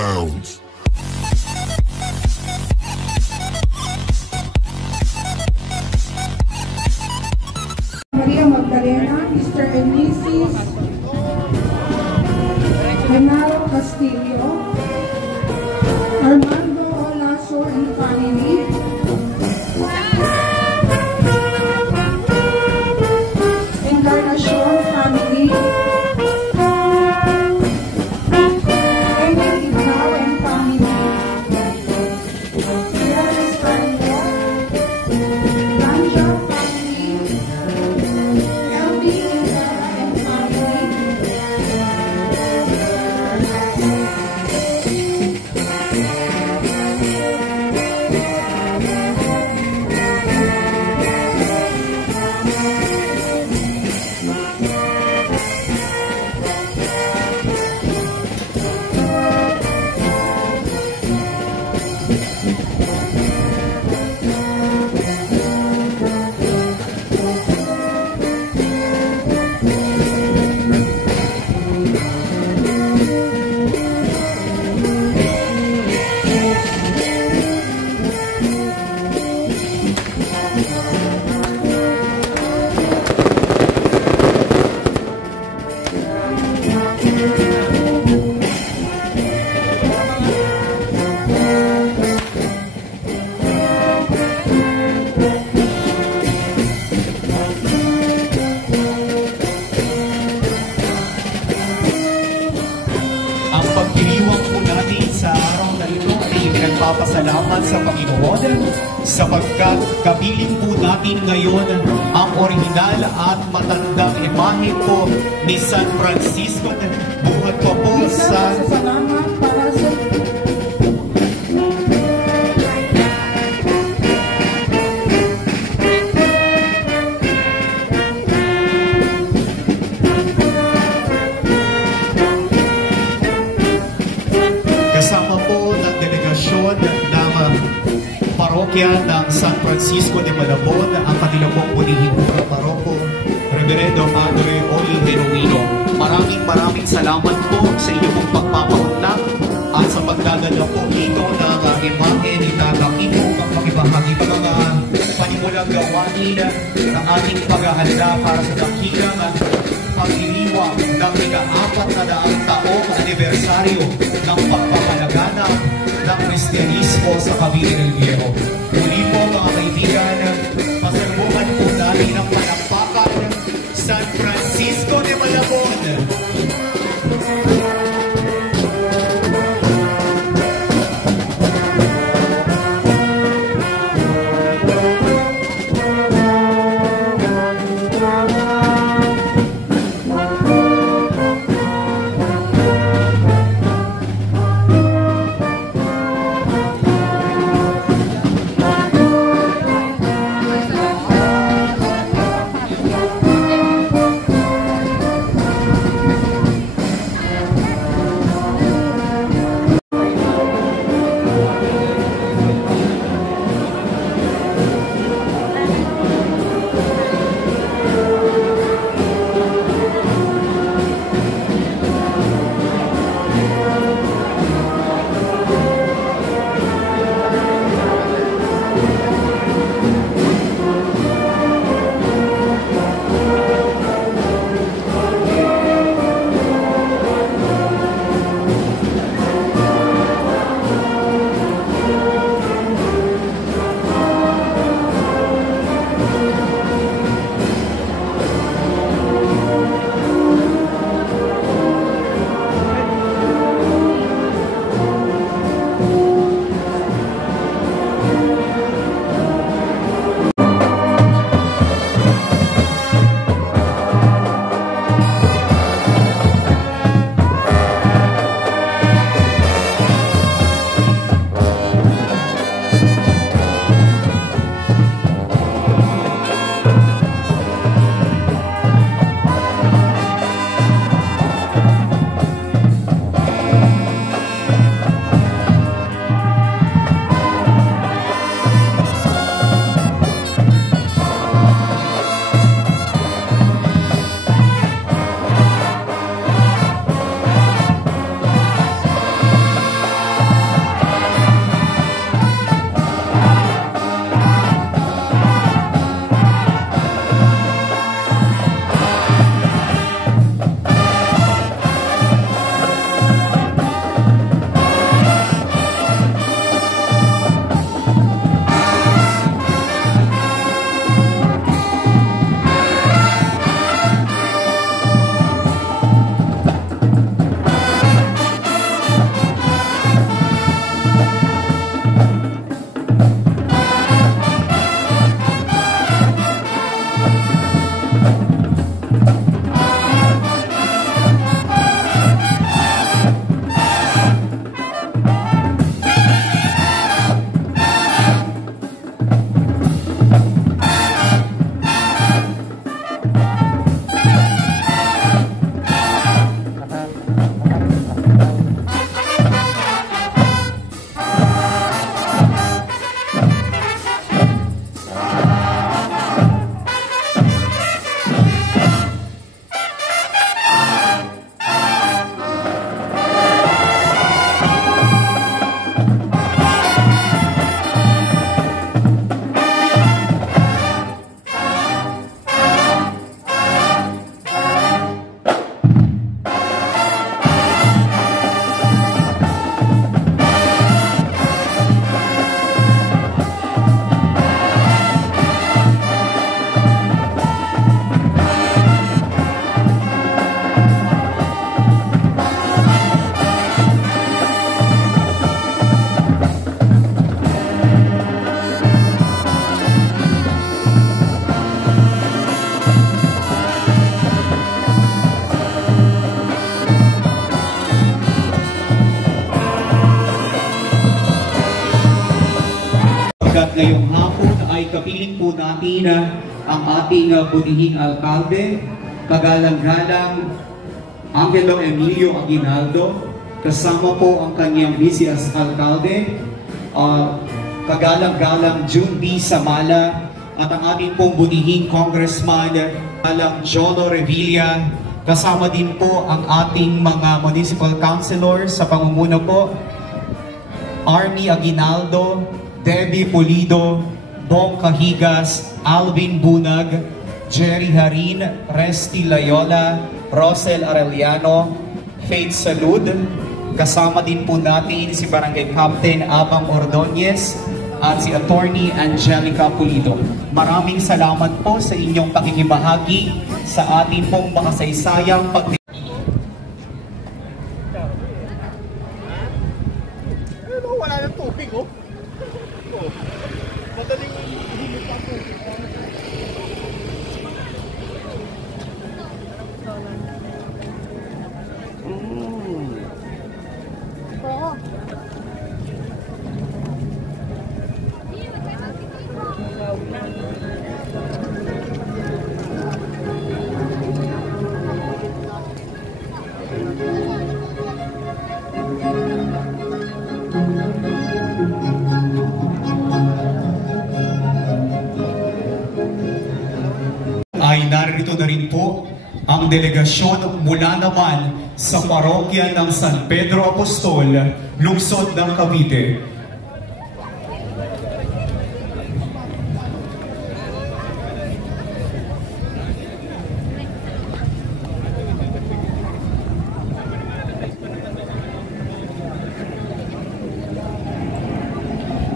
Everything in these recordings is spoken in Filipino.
bounds. Maria Magdalena, Mr. and Mrs. Genaro Castillo, Armando Olaso and family, Encarnacion family, Emil Ignao and family, Flores Franco, Lanja family, LB Rivera and family, Ang pagdiriwang po natin sa araw na ito ay pinagpapasalamat sa Panginoon sapagkat kapiling po natin ngayon ang orihinal at matandang imahe po ni San Francisco. Buhat pa po sa salamat para sa kasama po ng delegasyon ng parokya ng San Francisco de Malabon, ang kanilang pong punihing paroko, Reverendo Padre Oli Genuino. Maraming salamat po sa inyong pong pagpapaunlak at sa pagdadala po dito ng imahe ni Tagakito ang pakibahagi pa mga panimulang gawain ng ating paghahanda para sa dakilang pagdiriwang ng ika-400 taong anibersaryo ng pagpapalaganap ng Kristyanismo sa Cavite del Viejo. Muli po mga kaibigan, pasalubungan po natin ang palakpakan San Francisco de Malabon. At ngayong hapon ay kapiling po natin ang ating bunihing alkalde, kagalang-galang Angelo Emilio Aguinaldo, kasama po ang kanyang vice as alkalde, kagalang-galang June B. Samala, at ang ating pong bunihing congressman, Alang Jono Revilla, kasama din po ang ating mga municipal councilors sa pangunguna po, Army Aguinaldo, Debbie Pulido, Bong Cahigas, Alvin Bunag, Jerry Harin, Resty Layola, Rosel Arellano, Faith Salud, kasama din po natin si Barangay Captain Abang Ordonez at si Attorney Angelica Pulido. Maraming salamat po sa inyong pakikibahagi sa ating pong makasaysayang wala nang tubig, oh. Madaling hihilip ang tubig. Oo. ay narito na rin po ang delegasyon mula naman sa parokya ng San Pedro Apostol, lungsod ng Cavite.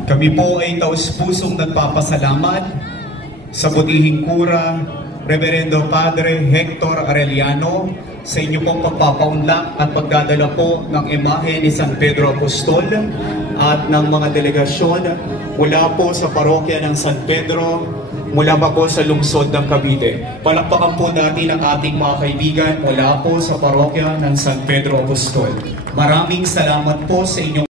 Kami po ay taus-pusong nagpapasalamat sa butihing kura, Reverendo Padre Hector Arellano, sa inyo pong pagpapaunlak at pagdadala po ng imahe ni San Pedro Apostol at ng mga delegasyon mula po sa parokya ng San Pedro, mula pa po sa lungsod ng Cavite. Palakpakan po natin ang ating mga kaibigan mula po sa parokya ng San Pedro Apostol. Maraming salamat po sa inyong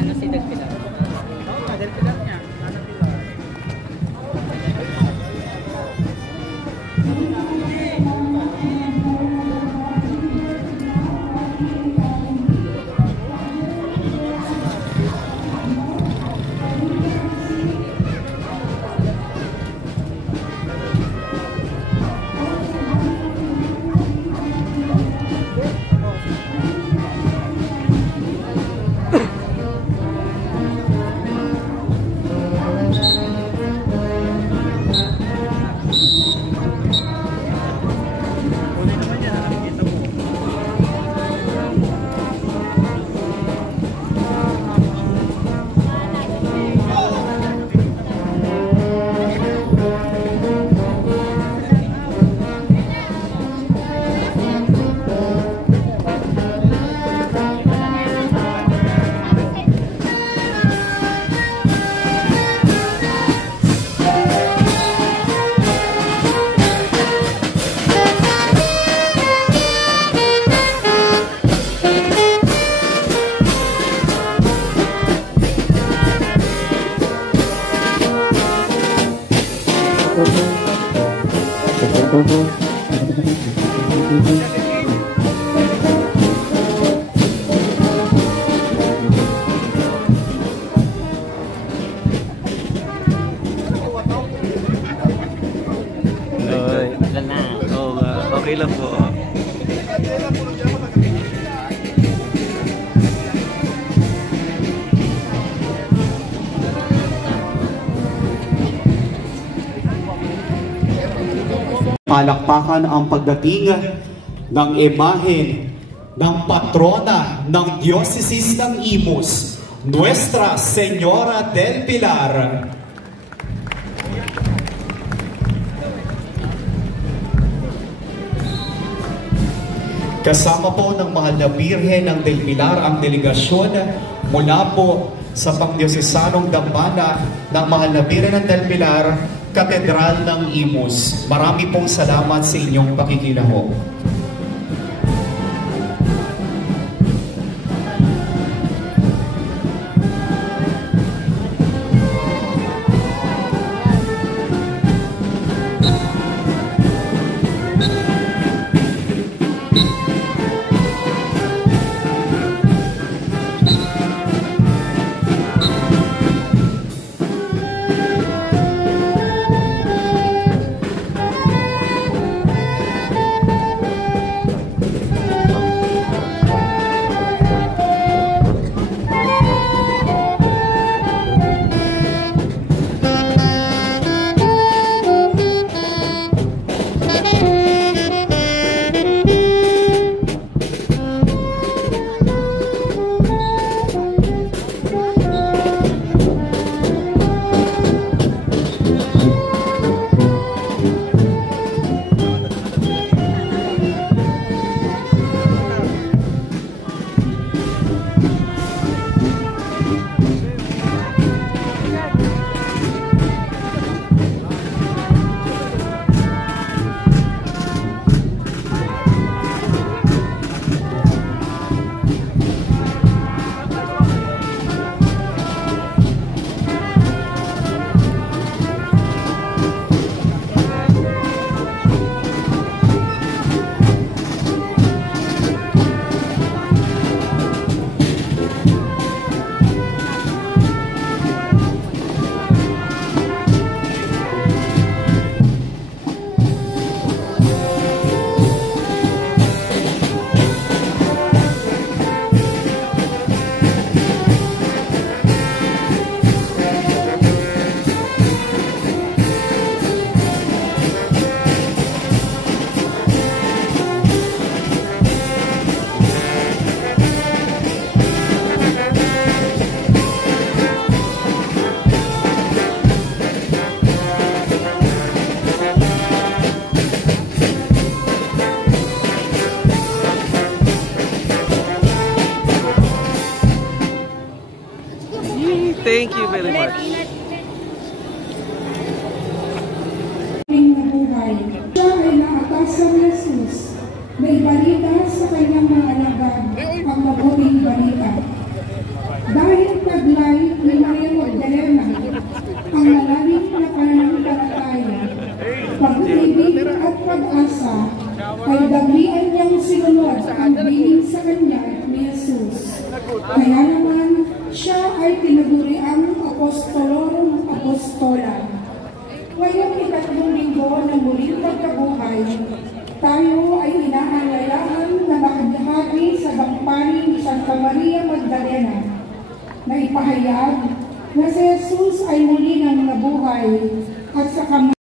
Ano si Dagpilar? Dagpilar niya. Okay lang po. Palakpakan ang pagdating ng imahen ng patrona ng Diocese ng Imus, Nuestra Señora del Pilar. Kasama po ng mahal na Birhen ng Del Pilar ang delegasyon mula po sa Pangdiosesanong Dambana ng mahal na Birhen ng Del Pilar, Katedral ng Imus. Marami pong salamat sa inyong pakikilaho. Thank you very much. Nabuhay. Siya ay naatas sa Jesus. May balita sa kanyang mga alagad ang mabuting balita. Dahil taglay ni Maria Magdalena ang malalim na pananampalataya, pag-ibig at pag-asa ay daglian niyang sinunod ang bilin sa kanya ni Jesus. Kaya naman siya ay tinaguriang apostolorum apostola. Ngayong ikatlong linggo ng muling pagkabuhay, tayo ay inaanyayahan na makabahagi sa gampanin ni Santa Maria Magdalena na ipahayag na si Jesus ay muli nang nabuhay at sa kamay.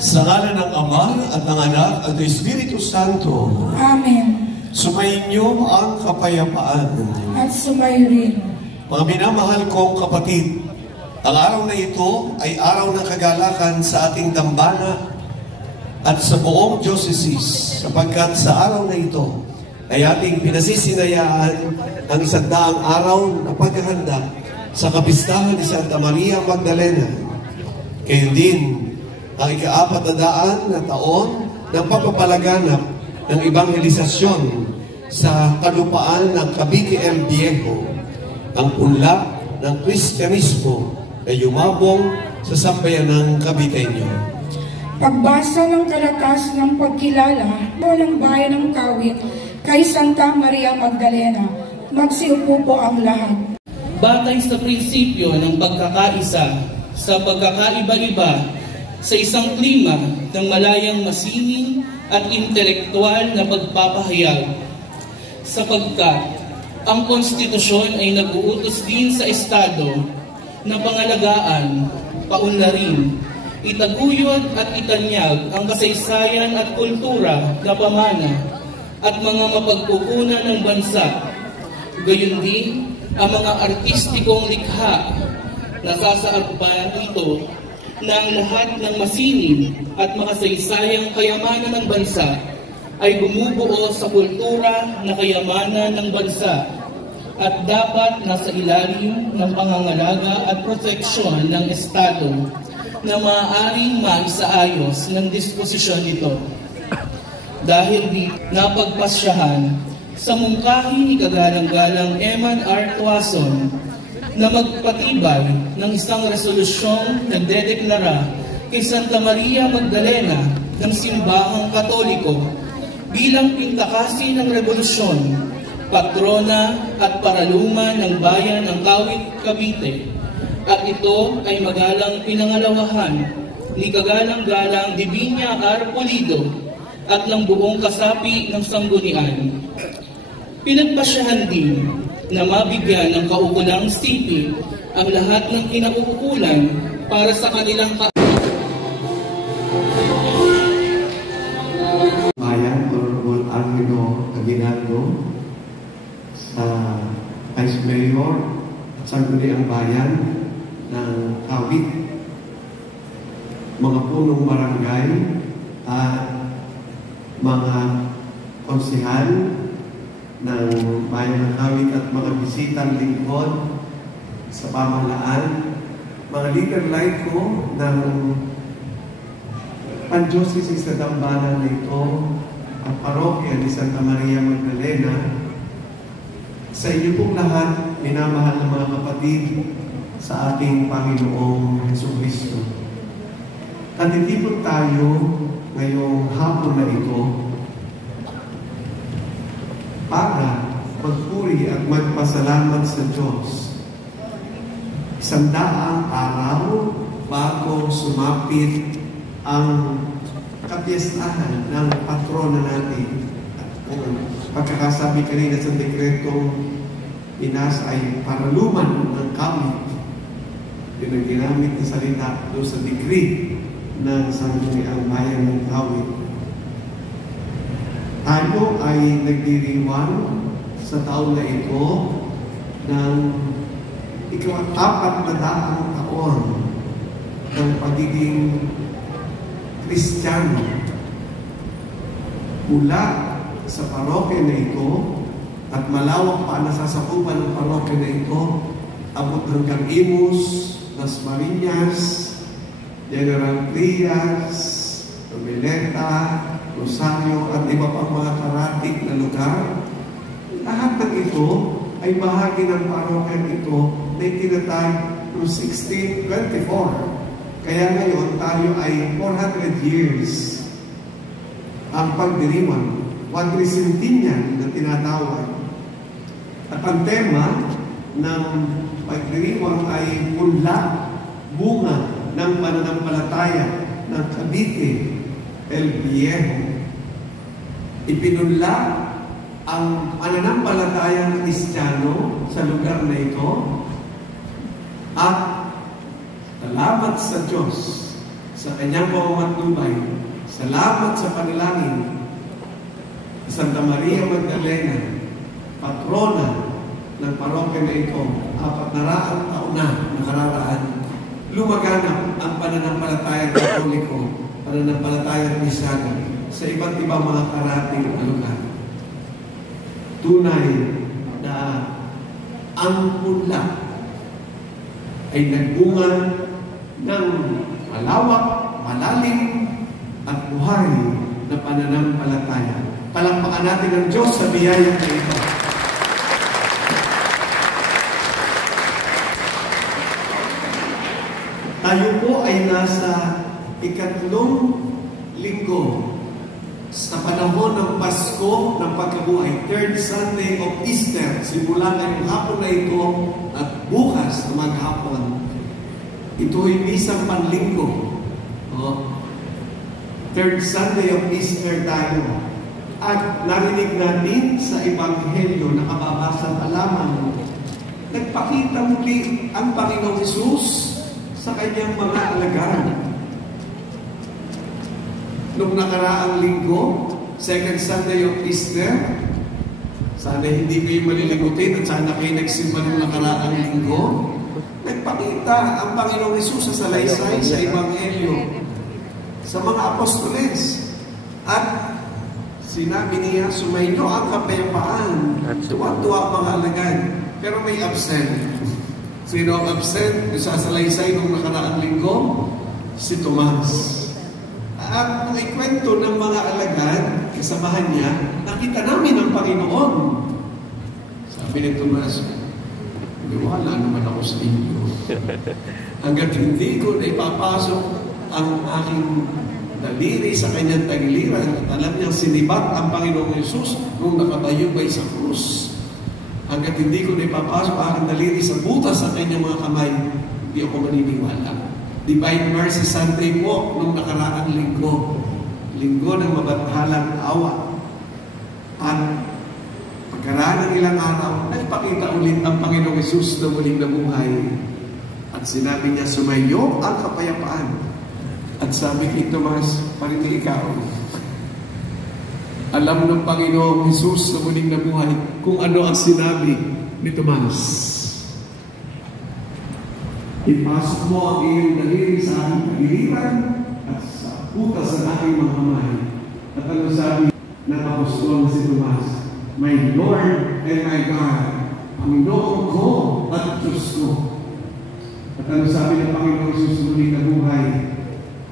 Sa ngalan ng Ama at ng Anak at ng Espiritu Santo. Amen. Sumainyo ang kapayapaan. At sumayo rin. Mga minamahal kong kapatid, ang araw na ito ay araw ng kagalakan sa ating dambana at sa buong diocese, sapagkat sa araw na ito ay ating pinasisinayaan ang 100 araw na paghahanda sa kapistahan ni Santa Maria Magdalena. Kaya din ang ika-400 na taon ng pagpapalaganap ng evangelisasyon sa kalupaan ng Cavite el Viejo, ang punla ng Kristyanismo na yumabong sa sambayanang Caviteño. Pagbasa ng kalatas ng pagkilala ng bayan ng Kawit kay Santa Maria Magdalena, magsiupo po ang lahat. Batay sa prinsipyo ng pagkakaisa, sa pagkakaiba-iba, sa isang klima ng malayang masining at intelektual na pagpapahayag, sapagkat ang konstitusyon ay nag-uutos din sa Estado na pangalagaan paunlarin, itaguyod at itanyag ang kasaysayan at kultura na pamana at mga mapagkukunan ng bansa. Gayon din ang mga artistikong likha. Nasasaad pa ito na ang lahat ng masining at makasaysayang kayamanan ng bansa ay bumubuo sa kultura na kayamanan ng bansa at dapat nasa ilalim ng pangangalaga at proteksyon ng Estado na maaaring maisaayos ng disposisyon nito. Dahil di napagpasyahan sa mungkahi ni kagalang-galang Eman R. Tuason na magpatibay ng isang resolusyong nagdedeklara kay Santa Maria Magdalena ng Simbahang Katoliko bilang pintakasin ng revolusyon, patrona at paraluma ng bayan ng Kawit, Cavite. At ito ay magalang pinangalawahan ni kagalang-galang Divinia R. Pulido at ng buong kasapi ng sanggunian. Pinagpasyahan din na mabigyan ng kaukulang sipi ang lahat ng kinauukulan para sa kanilang Bayan, Honorable Armino Aguinaldo, sa Vice Mayor at Sangguniang Bayan ng Kawit, mga punong barangay at mga konsehal ng Bayan ng Kawit at mga bisitang lingkod sa pamahalaan, mga leader laiko ng Pandiocese sa Dambana na ito at parokya ni Santa Maria Magdalena. Sa inyo pong lahat, minamahal ng mga kapatid sa ating Panginoong Jesucristo. Nanditipon tayo ngayong hapon na ito para magpuri at magpasalamat sa Diyos. 100 araw bago sumapit ang kapiyastahan ng patrona natin. At kung pagkakasabi kanina sa dekretong pinas ay paraluman ng Kawit, yun ang ginamit na salita doon sa decree ng Sangguniang Bayan ng Kawit. Tayo ay nagdiriwang sa taon na ito ng ika-4 na taon ng pagiging Kristiyano. Mula sa parokya na ito at malawak pa na sasakupan ng parokya na ito, abot hanggang Imus, Dasmariñas, General Trias, Noveleta, Rosario at iba pang mga karatig na lugar. Lahat ng ito ay bahagi ng parokya ito na itinatag noong 1624. Kaya ngayon tayo ay 400 years ang pagdiriwang, quadricentennial na tinatawag. At ang tema ng pagdiriwang ay punla, bunga ng pananampalataya ng Cavite, El Viejo. Ipinunla ang pananampalataya ng Kristiyano sa lugar na ito at salamat sa Diyos sa kanyang pamamatnubay. Salamat sa panalangin Santa Maria Magdalena, patrona ng parokya na ito. 400 taon na nakararaan. Lumaganap ang pananampalataya Katoliko, pananampalataya Kristiyano sa iba't ibang mga karating na lugar. Tunay na ang punla ay nagbunga ng malawak, malalim, at buhay na pananampalataya. Palakpakan natin ang Diyos sa biyaya na ito. Tayo po ay nasa ikatlong linggo sa panahon ng Pasko ng pagkabuhay, third Sunday of Easter. Simula ngayong hapon na ito at bukas na maghapon. Ito ay misang panlinggo. Third Sunday of Easter tayo. At narinig natin sa Ebanghelyo na kababasa pa lamang, nagpakita muli ang Panginoong Hesus sa sa kanyang mga alagad. Nung nakaraang linggo, second Sunday of Easter, sana hindi kayo malilimutin at sana kayo nagsimba nung nakaraang linggo, nagpakita ang Panginoong Hesus sa salaysay sa Ebanghelyo sa mga apostoles. At sinabi niya, sumainyo ang kapayapaan. Tuwa-tuwa ang mga alagad. Pero may absent. Sino ang absent? Sa salaysay nung nakaraang linggo? Si Tomas. At nung ikwento ng mga alagad, kasamahan niya, nakita namin ang Panginoon. Sabi ni Tomas, wala naman ako sa inyo. Hanggat hindi ko na ipapasok ang aking daliri sa kanyang tagiliran at alam niyang sinibat ang Panginoong Hesus nung nakabayubay sa krus. Hanggat hindi ko na ipapasok ang aking daliri sa butas sa kanyang mga kamay, hindi ako maniniwala. Divine Mercy Sunday po nung nakaraang linggo. Linggo ng mabathalang awa. At pagkaraan ng ilang araw, nagpakita ulit ang Panginoong Hesus na muling nabuhay. At sinabi niya, sumayo ang kapayapaan. At sabi kay Tomas, parinig ikaw, alam ng Panginoong Hesus na muling nabuhay kung ano ang sinabi ni Tomas. Ipasok mo ang iyong daliri sa aking tagiliran at sa butas ng aking mga kamay. At ano sabi ng apostol na si Tomas? My Lord and my God, Panginoon ko at Diyos ko. At ano sabi ng Panginoong Hesus muling nabuhay?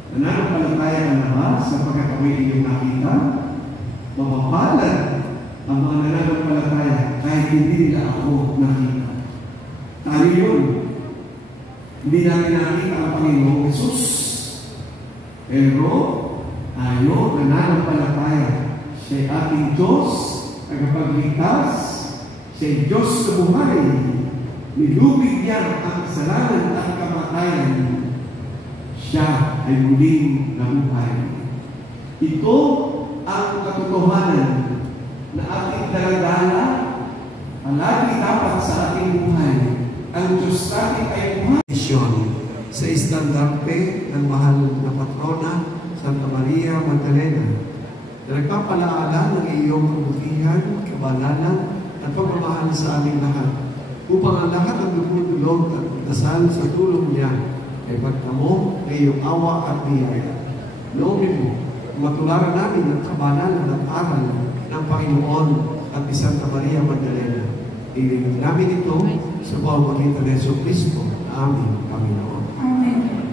Nananampalataya ka na ba sapagkat ako'y iyong nakita? Mapapalad ang mga nananampalataya kahit hindi nila ako nakita. Tayo yun. Hindi namin nakita ang Panginoong Hesus. Pero tayo nananampalataya. Siya'y ating Diyos, tagapagligtas. Siya'y Diyos na buhay. Nilubig niya ang kasalanan at kamatayan. Siya ay muling nabuhay. Ito ang katotohanan na ating daladala palagi dapat sa ating buhay. Ang Diyos natin ay buhay. Sa estandarte ng mahal na patrona, Santa Maria Magdalena, na nagpapalaala ng iyong kabutihan, kabanalan, at pagmamahal sa aming lahat, upang ang lahat ng dumudulog at dasal sa tulong niya ay pagkamo ng iyong awa at biyaya. Loobin mo, matularan namin ang kabanalan at aral ng Panginoon at ni Santa Maria Magdalena. Iligin namin ito sa pamamagitan ng Jesucristo, aming Panginoon. Amen. Amen.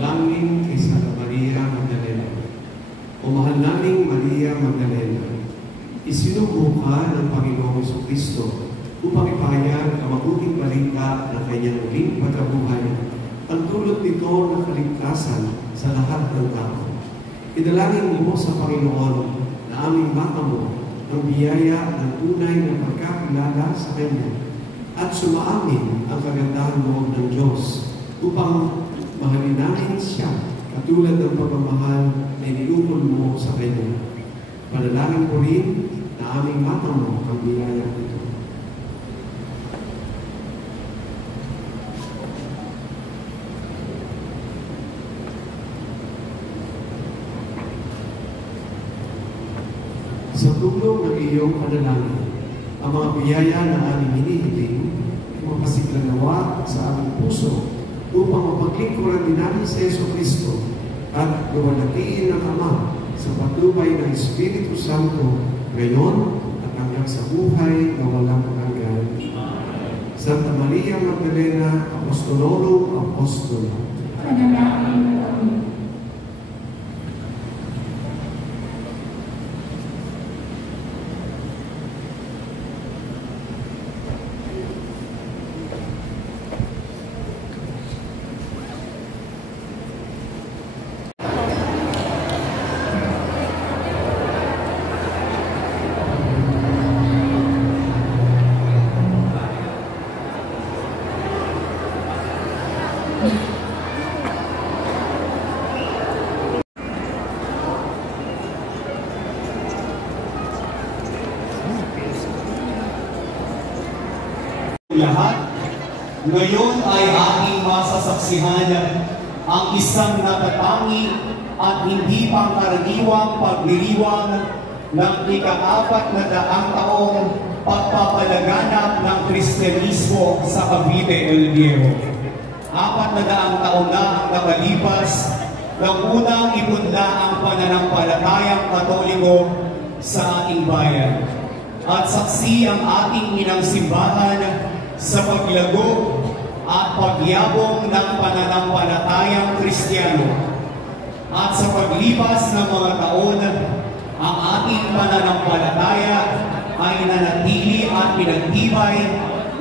Manalangin kay Santa Maria Magdalena. O mahal naming Maria Magdalena, isinugo ka ng Panginoong Jesucristo upang ipahayag ang mabuting balita ng kanyang muling pagkabuhay. Ang dulot nito ng kaligtasan sa lahat ng tao. Idalangin mo sa Panginoon na aming matamo ang biyaya ng tunay na pagkakilala sa Kanya at sumaamin ang kagandahan loob ng Diyos upang mahalin namin siya katulad ng pagmamahal na iniukol mo sa Kanya. Panalangin ko rin na aming matamo ang biyaya nito. Sa tulong ng iyong panalangin, ang mga biyaya na aming hinihiling ay mapasiklanawa sa aming puso upang mapaglingkuran din namin sa Jesucristo at luwalhatiin ng Ama sa patnubay ng Espiritu Santo ngayon at hanggang sa buhay na walang hanggan. Santa Maria Magdalena, Apostolorum Apostola. Panalangin mo kami. Lahat, ngayon ay ating masasaksihan ang isang natatangi at hindi pangkaraniwang pagdiriwang ng ika-400 taong pagpapalaganap ng Kristyanismo sa Cavite del Viejo. 400 taon na ang nakalipas nang unang ipunla ang pananampalatayang Katoliko sa ating bayan. At saksi ang ating inang simbahan sa paglago at pagyabong ng pananampalatayang Kristiyano. At sa paglipas ng mga taon, ang ating pananampalataya ay nanatili at pinagtibay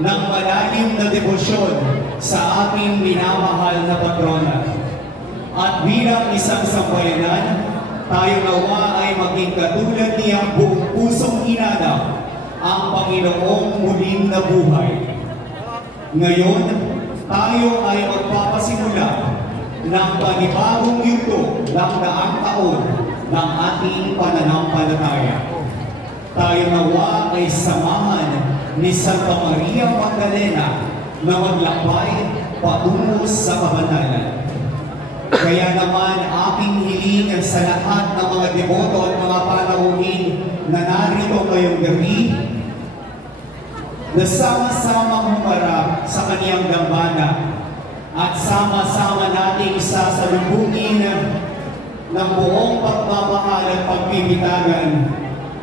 ng malalim na debosyon sa ating minamahal na patrona. At bilang isang sambayanan, tayo nawa ay maging katulad niya buong pusong hinanap ang Panginoong muling nabuhay. Ngayon, tayo ay magpapasimula ng panibagong yugto ng daang taon ng ating pananampalataya. Tayo nawa ay samahan ni Santa Maria Magdalena na maglakbay patungo sa kabanalan. Kaya naman aking hiling sa lahat ng mga deboto at mga panauhin na narito ngayong gabi, na sama-sama humarap sa kaniyang dambana at sama-sama nating sasalubungin ng buong pagmamahal at pagpipitagan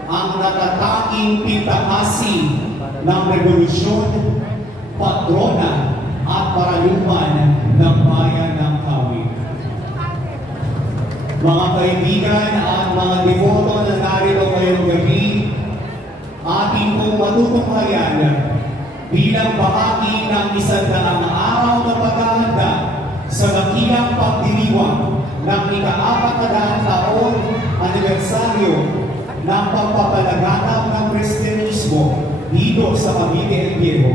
ang natatanging pintahasi ng revolusyon, patrona at paraluman ng bayan ng Kawit. Mga kaibigan at mga devoto na narito ngayong gabi, ating pong matutunghayan bilang bahagi ng 100 araw na paghahanda sa dakilang pagdiriwang ng ika-400 taon anibersaryo ng pagpapalaganap ng Kristyanismo dito sa Cavite del Viejo.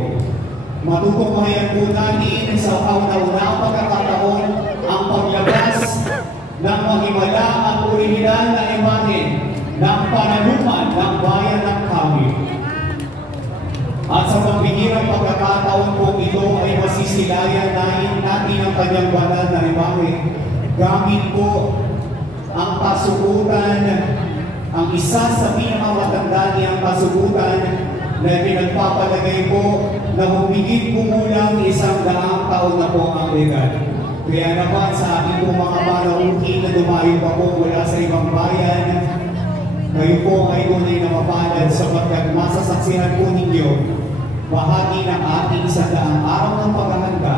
Matutunghayan po natin sa kauna-unang pagkakataon ang paglabas ng mahimala at orihinal na imahen ng panaluman ng bayan ng Kawit. At sa pagbihirang pagkakataon po ito ay masisilayan natin ang kanyang banal na imahe gamit po ang kasugutan, ang isa sa pinakamatanda niyang kasugutan na pinagpapalagay po na humigit kumulang 100 taon na po ang edad. Kaya naman sa ating po mga panauhin na dumayo pa po mula sa ibang bayan, kayo po ay tunay na mapalad sapagkat masasaksihan po ninyo bahagi ng ating 100 araw ng paghahanda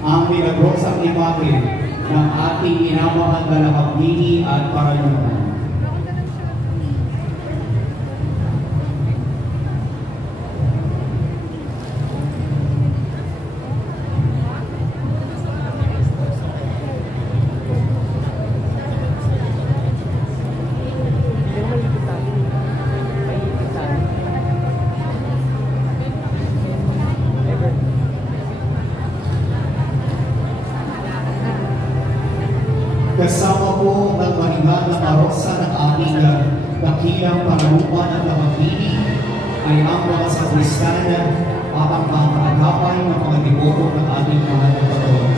ang milagrosang imahe ng ating inamahal na Lakapini at Paralungan. Kasama po ng mahingat na karosa ng ating dakilang Panalupan at Lakapini ay ang mga sakristan at ang mga kaagapay ng mga deboto ng ating mahal na patrón.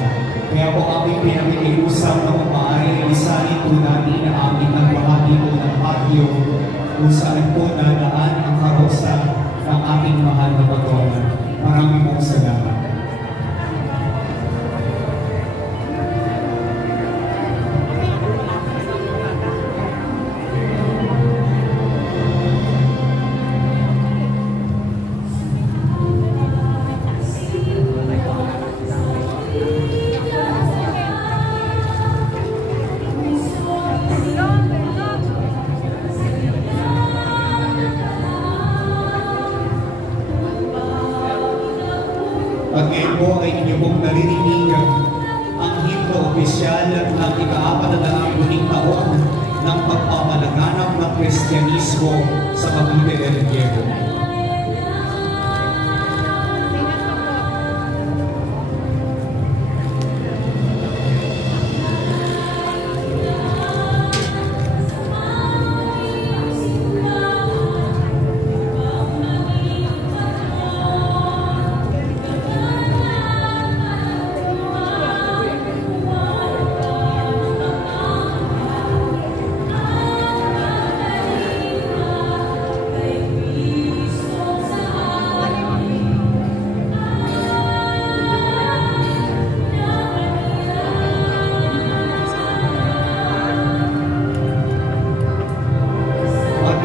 Kaya po aming pinag-iusap na kung maaari ay isahin po natin na aming nagbahagi po ng patio kung saan po nadaan ang karosa ng ating mahal na patrón. Maraming pong salamat. At ngayon po ay inyo pong naririnig ang himno opisyal ng ika-48 taon ng pagpapalaganap ng Kristyanismo sa Cavite del Diego.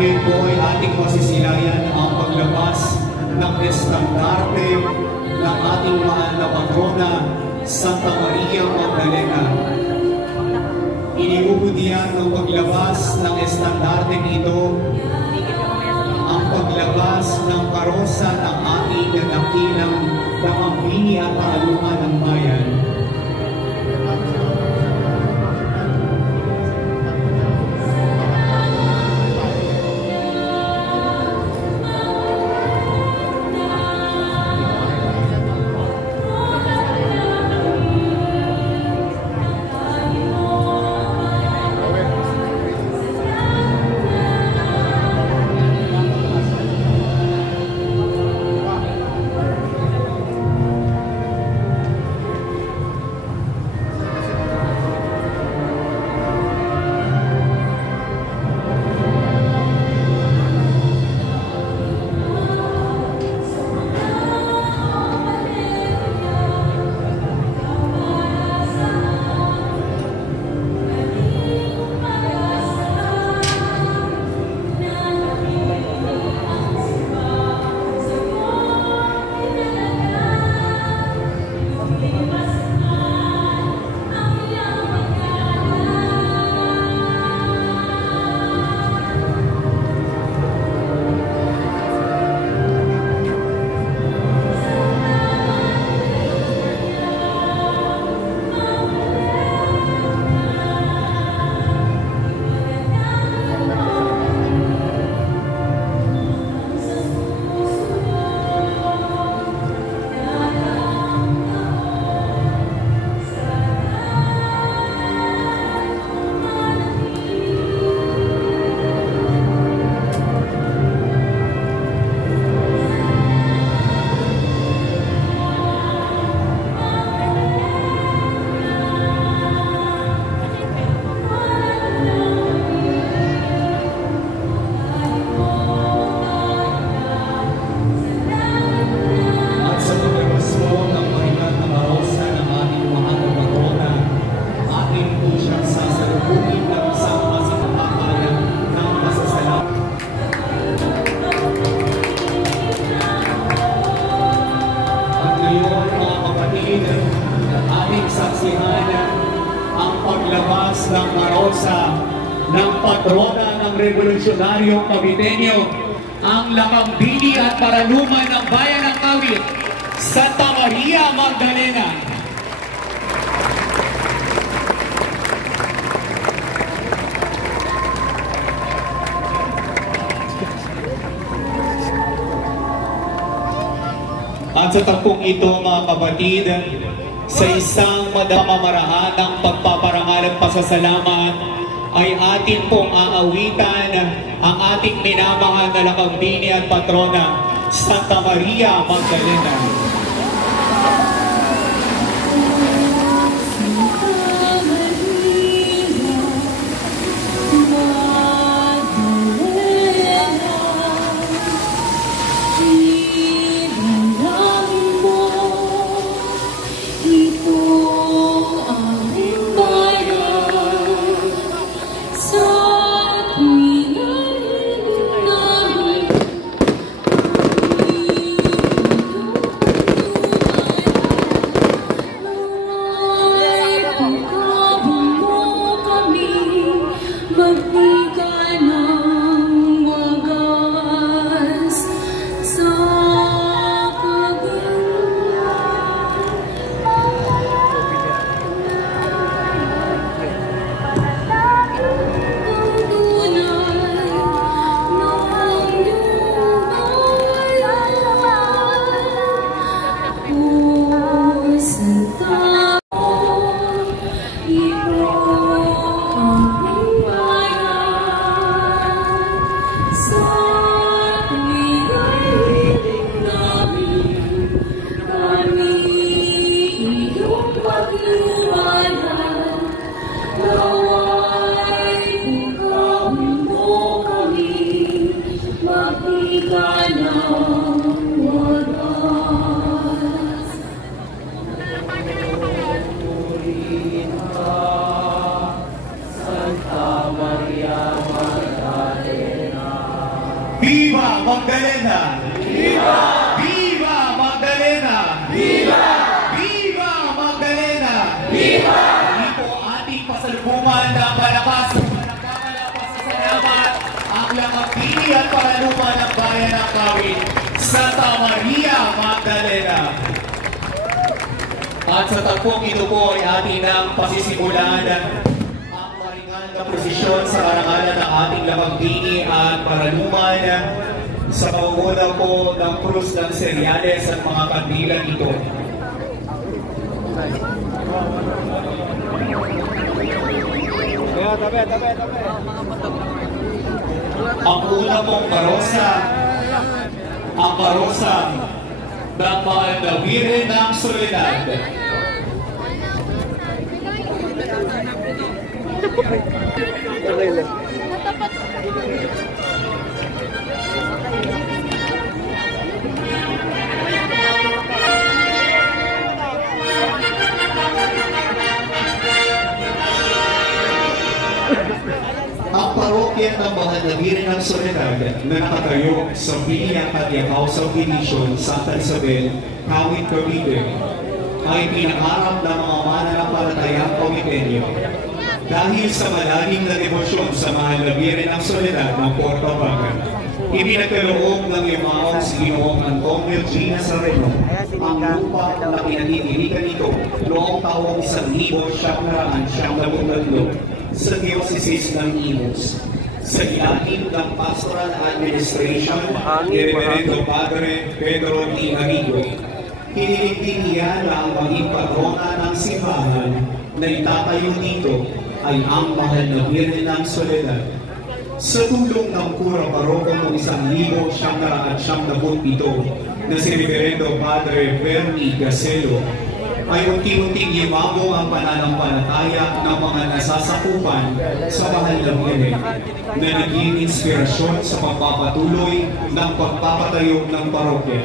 Ngayon po ay ating masisilayan ang paglabas ng estandarte ng ating mahal na patrona, Santa Maria Magdalena. Iniuudian ng paglabas ng estandarte nito ang paglabas ng karosa ng ating dakilang Lakapini at Paralungan ng bayan. paglabas ng karosa ng patrona ng Revolusyonaryong Kabitenyo, ang Lakambini at Paraluman ng Bayan ng Kawit, Santa Maria Magdalena. At sa tagpong ito, mga kapatid, sa isang madamamaraan ng pagpaparangal at pasasalamat, ay atin pong aawitan ang ating minamahal na Lakambini at patrona, Santa Maria Magdalena. Viva Magdalena! Viva! Viva Magdalena! Viva! Viva Magdalena! Viva! Hindi po ating pasalubungan ng malakas at pasasalamat ang Lakambini at Paraluman ng Bayan ng Kawit, Santa Maria Magdalena. At sa tagpong ito po ay ating ng pasisimulan na posisyon sa karangalan ng ating Lakambini at Paraluman sa pamumuno po ng krus ng seryales at mga kandilan ito. Ang una pong parosa, ang parosa ng mga Lawirin ng Soledad. Ang parokya ng mga Lawirin ng Soledad na nakatayo sa Villa Cadiacao Subdivision, Santa Isabel, Kawit, Cavite ay pinakarap ng mga mananampalatayang Kawitenyo. Dahil sa malalim na devosyon sa mga Lawirin ng Soledad ng Porto Bagan, ipinagkaloob ng Yumaong si Ginoong Antonio G. Nazareno ang lupa na pinagtitirikan nito noong taong 1973 sa Diocese ng Imus. Sa ilalim ng Pastoral Administration ni Reverendo Padre Pedro T. Arigoy, hiniligtin niya na ang maging patrona ng simbahan na itatayo dito ay ang mahal na Birhen ng Soledad. Sa tulong ng Kura Paroko noong 1977 na si Reverendo Padre Bernie Gaselo, ay unti-unting yumabong ang pananampalataya ng mga nasasakupan sa mahal na Birhen na naging inspirasyon sa pagpapatuloy ng pagpapatayo ng parokya.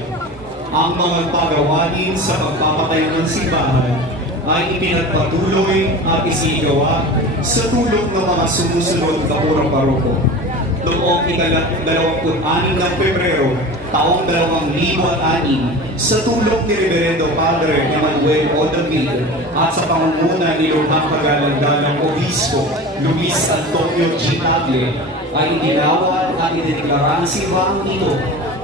Ang mga pagawain sa pagpapatayo ng simbahan ay ipinagpatuloy at isigawa sa tulong ng mga sumusunod na Kurang Paroko. Noong ika-26 ng Pebrero taong 2006 sa tulong ni Reverendo Padre Emmanuel O. David at sa pangunguna ni Lubhang Kagalandagang Obispo Luis Antonio G. Tagle ay inilawat at ideklarang simbahang ito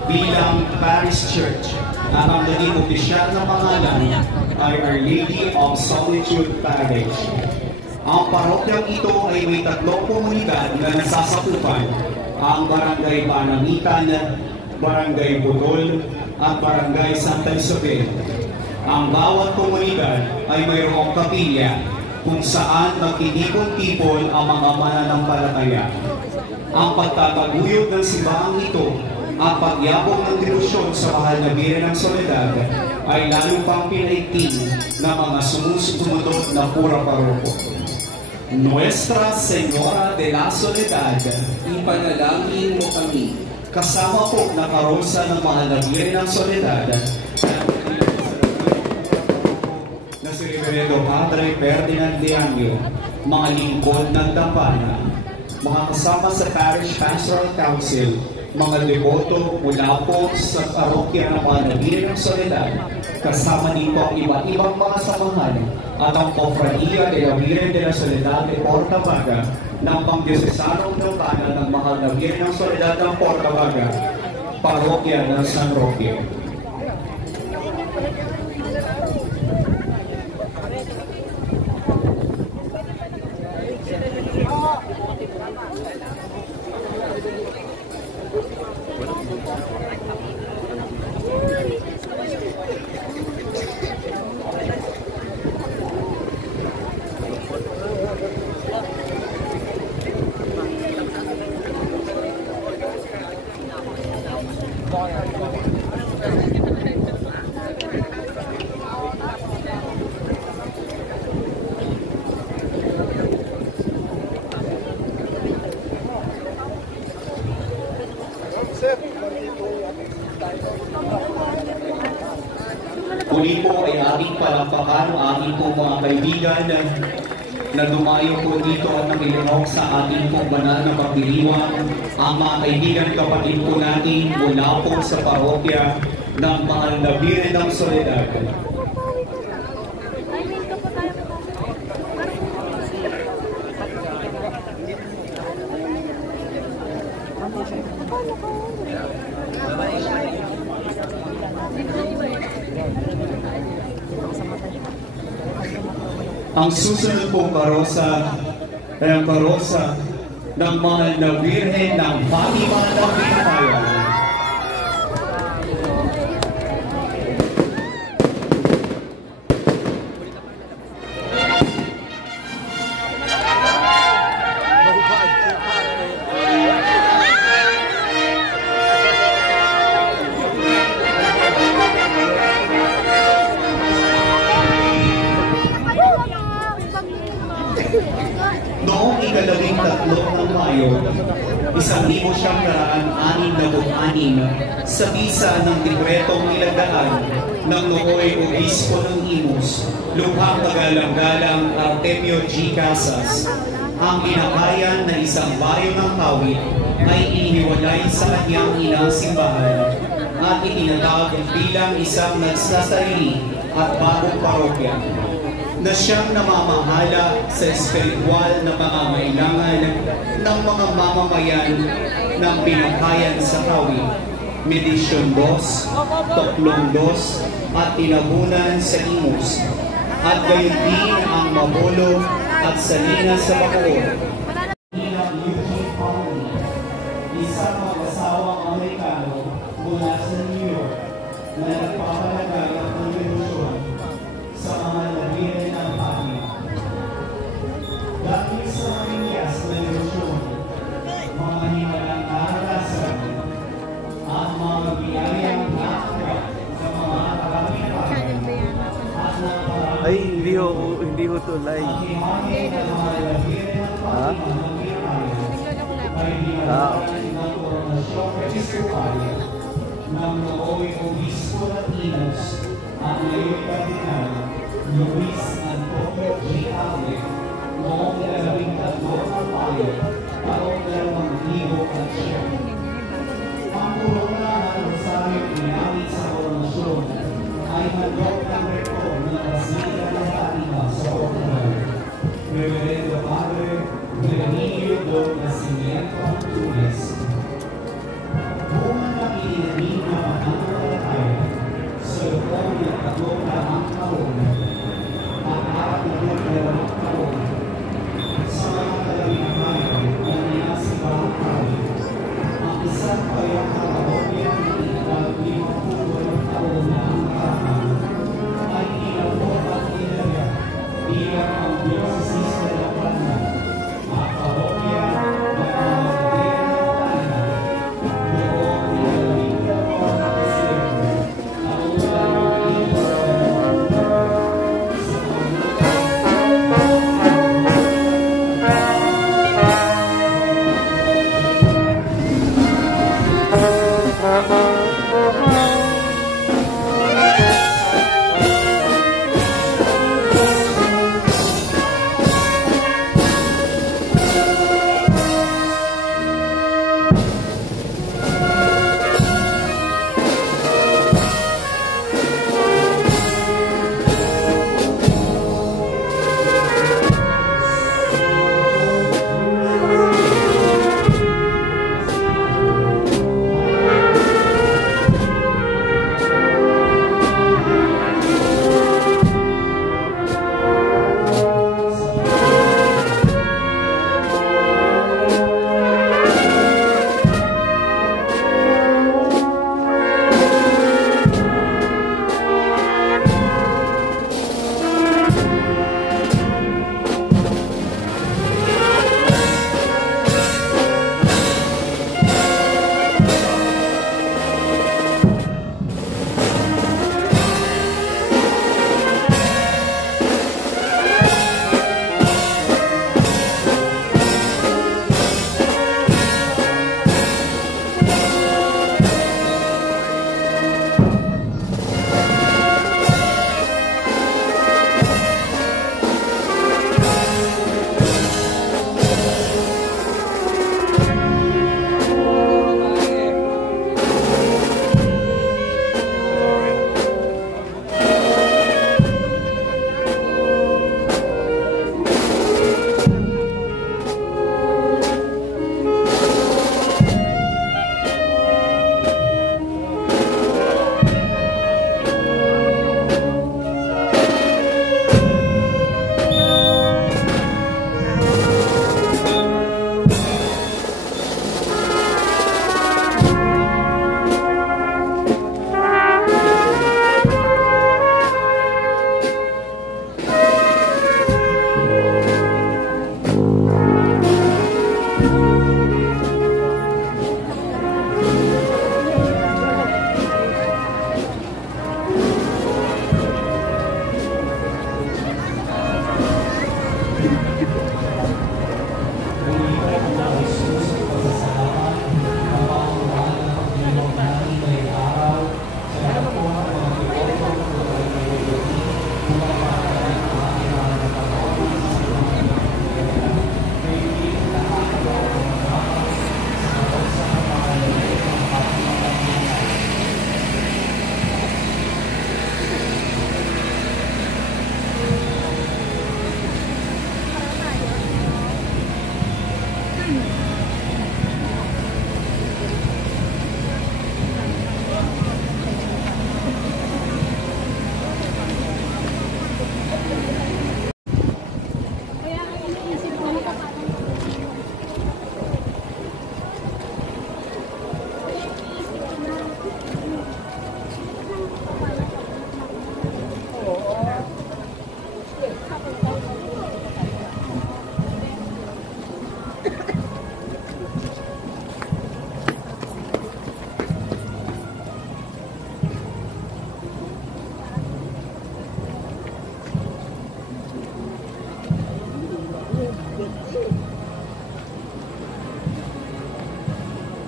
bilang Parish Church at ang naging opisyal na pangalan ay Our Lady of Solitude Parish. Ang parokyang ito ay may 3 komunidad na nasasakupan: ang Barangay Panamitan, Barangay Budol, at Barangay Santa Isabel. Ang bawat komunidad ay mayroong kapilya kung saan magtitipon-tipon ang mga mananampalataya. Ang pagtataguyod ng simbahang ito at pagyabong ng debosyon sa mahal na Birhen ng Soledad ay lalo pang pinaigting ng mga sumusunod na pura paroko. Nuestra Señora de la Soledad, Ipanalangin mo kami. kasama po na karosa ng mahal na Birhen ng Soledad na si Reverendo Padre Ferdinand Diangio, mga lingkod ng Dambana, mga kasama sa Parish Pastoral Council, mga deboto mula po sa parokya ng mga Birhen ng Soledad, kasama din po ang iba't ibang mga samahan at ang Cofradia de la Virgen de la Soledad de Portabaga ng Pangdiosesanong Dambana ng mahal na Birhen ng Soledad ng Portabaga, parokya ng San Roque. Muli po ay ating palakpakan ang ating po mga kaibigan na dumayo po dito at nakilahok sa ating po banal na pagdiriwang. Ang mga kaibigan kapatid po natin mula po sa parokya ng mahal na Birhen ng Soledad. Ang susunod pong karosa ay ang karosa ng mahal na Birhen ng Fatima ng Bimayan. Noong ika-13 ng Mayo, 1966, sa bisa ng dekretong nilagdaan ng nooy obispo ng Imus, Lubhang Kagalang-galang Artemio G. Casas, ang ginakayan na isang bayo ng Kawit ay inihiwalay sa kanyang inang simbahan at itinatawag bilang isang nagsasarili at bagong parokya na siyang namamahala sa espiritual na pangangailangan ng mga mamamayan ng pinangkayan sa Kawit, Medisyon 2, Toklong 2, at Tinabunan sa Imus, at gayon din ang Mabolo at Salinas sa Bacoor. Bilang Eugene Conley, isang mag-asawang Amerikano mula sa New York na nagpapalagay ng revolusyon sa mga Birhen ng Fatima. Dahil sa maninyas na revolusyon, mga himalang naranasan at mga biyayang nakakat sa mga karamihan at naparami. Ay, hindi ho to live. Ha? Ng nooy obispo ng Imus at ngayon Kardinal Luis Antonio G. Tagle noong 13 ng Mayo, taong 2009. Ang corona ng Rosario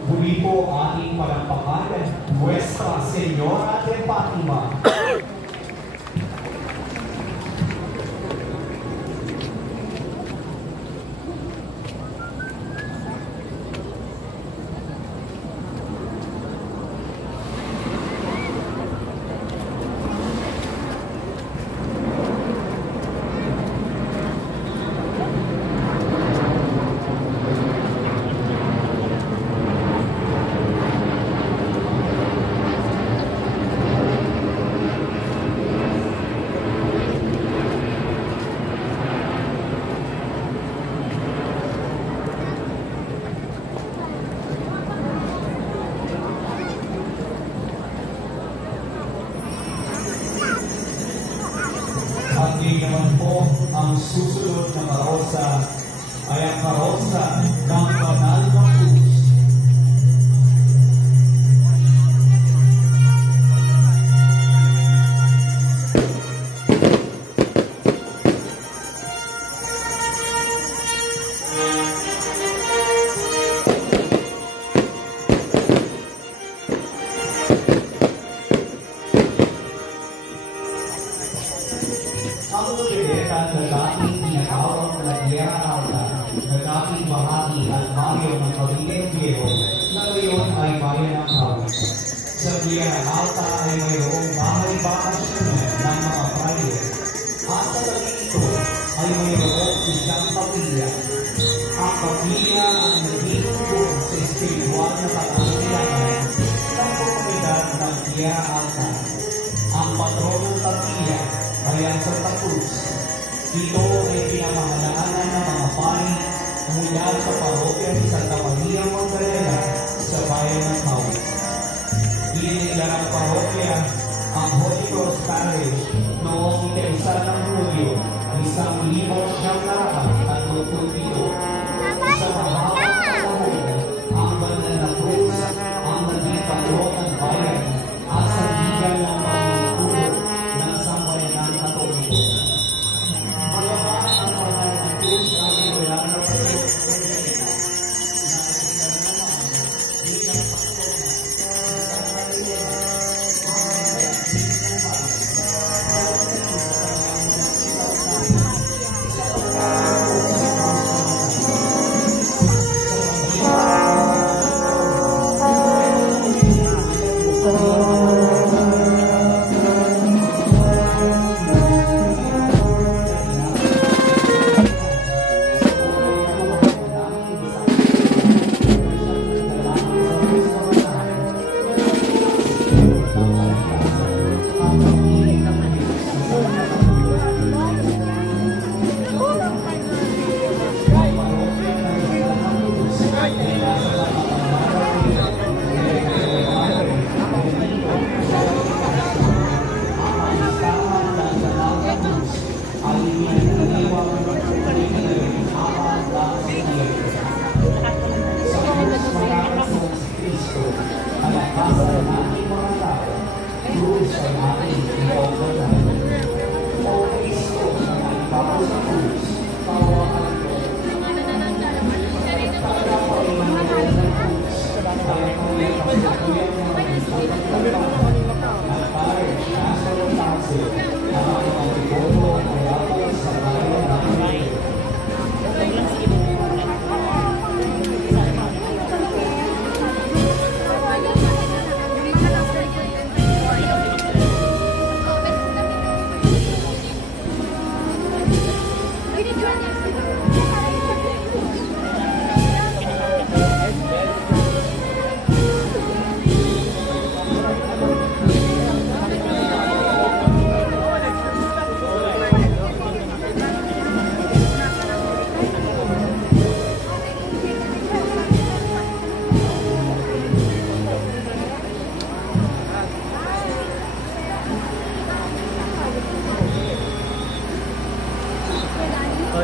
Muli po ating palampakan, Nuestra Señora de Fatima. At naman po, ang susunod na karosa ay ang karosa ng Banal na Cruz. Ang lulitan na dating tinatawag na Tierra Alta, na dating bahagi at baryo ng Cavite Viejo, na ngayon ay bayan ng Tawag. Sa Tierra Alta ay mayroong bahay-bakasyonan ng mga prayer, at sa tabing ito ay mayroong isang pamilya. Ang pamilya ang naging buong sa espiritual na pag-asilahan ng komunidad ng Tierra Alta. Ang patron ng pamilya ay ang Santa Cruz. Ito ay pinamahalaan ng mga pari mula sa parokya ni Santa Maria Magdalena sa bayan ng Tawag. Inilang parokya ang Holy Cross Parish noong ika-1 ng Hulyo 1927. Sa mahabang panahon, ang Banal na Cruz ang naging patron ng bayan at sa ligan ng pagtutulog ng sambayanang Katoliko. Magawa ang Banal na Cruz ay wala na patron na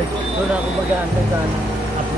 Doon ako mag-aantay sa apo.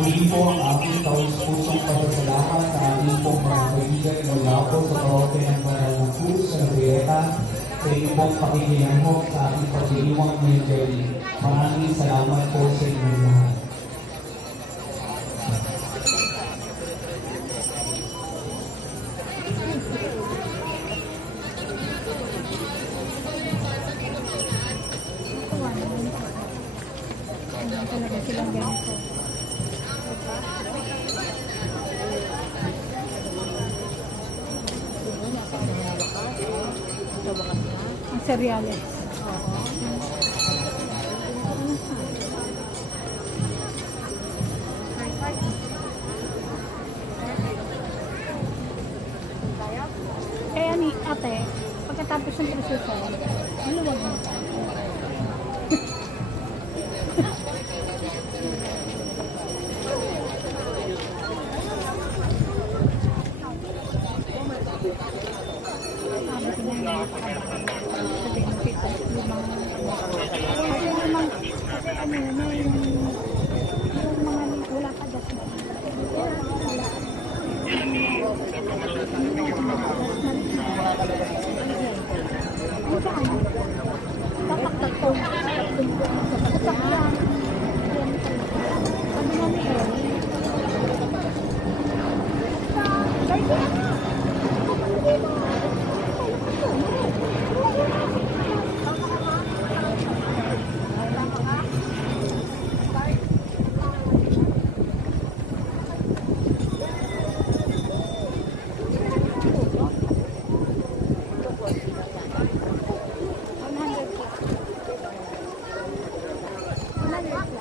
Muli po ang aking taus-pusong pasasalamat sa ating pong mga kaibigan mula po sa Parokya ng Banal na Cruz sa Noguera sa inyong pong pakikilanghok sa ating pagdiriwang ngayong gabi. Maraming salamat po sa inyong lahat. Ang cereales. Kaya ni ate, pagkatapos ng proseso, maluwag mo.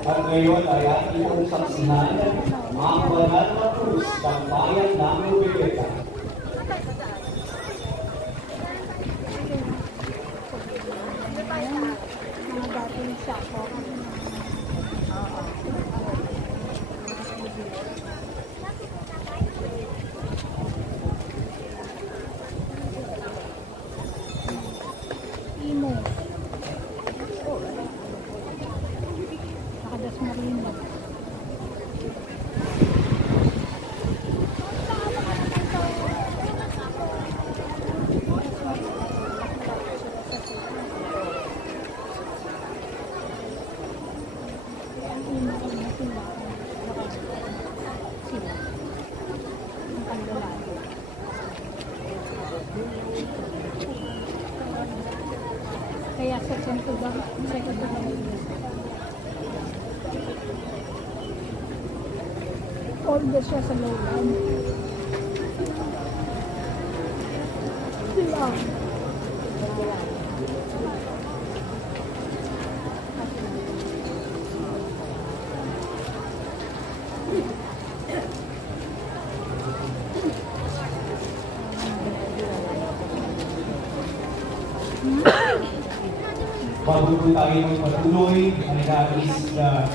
At ngayon ay ating pong saksihan ang banal na krus ng bayan ng Noguera. Mga dating sako. Imo. Nakadas marimba. Kaya second to ba? Second to ba? Order siya sa lowland. Sila. Bago po tayo magpatuloy, ay nais na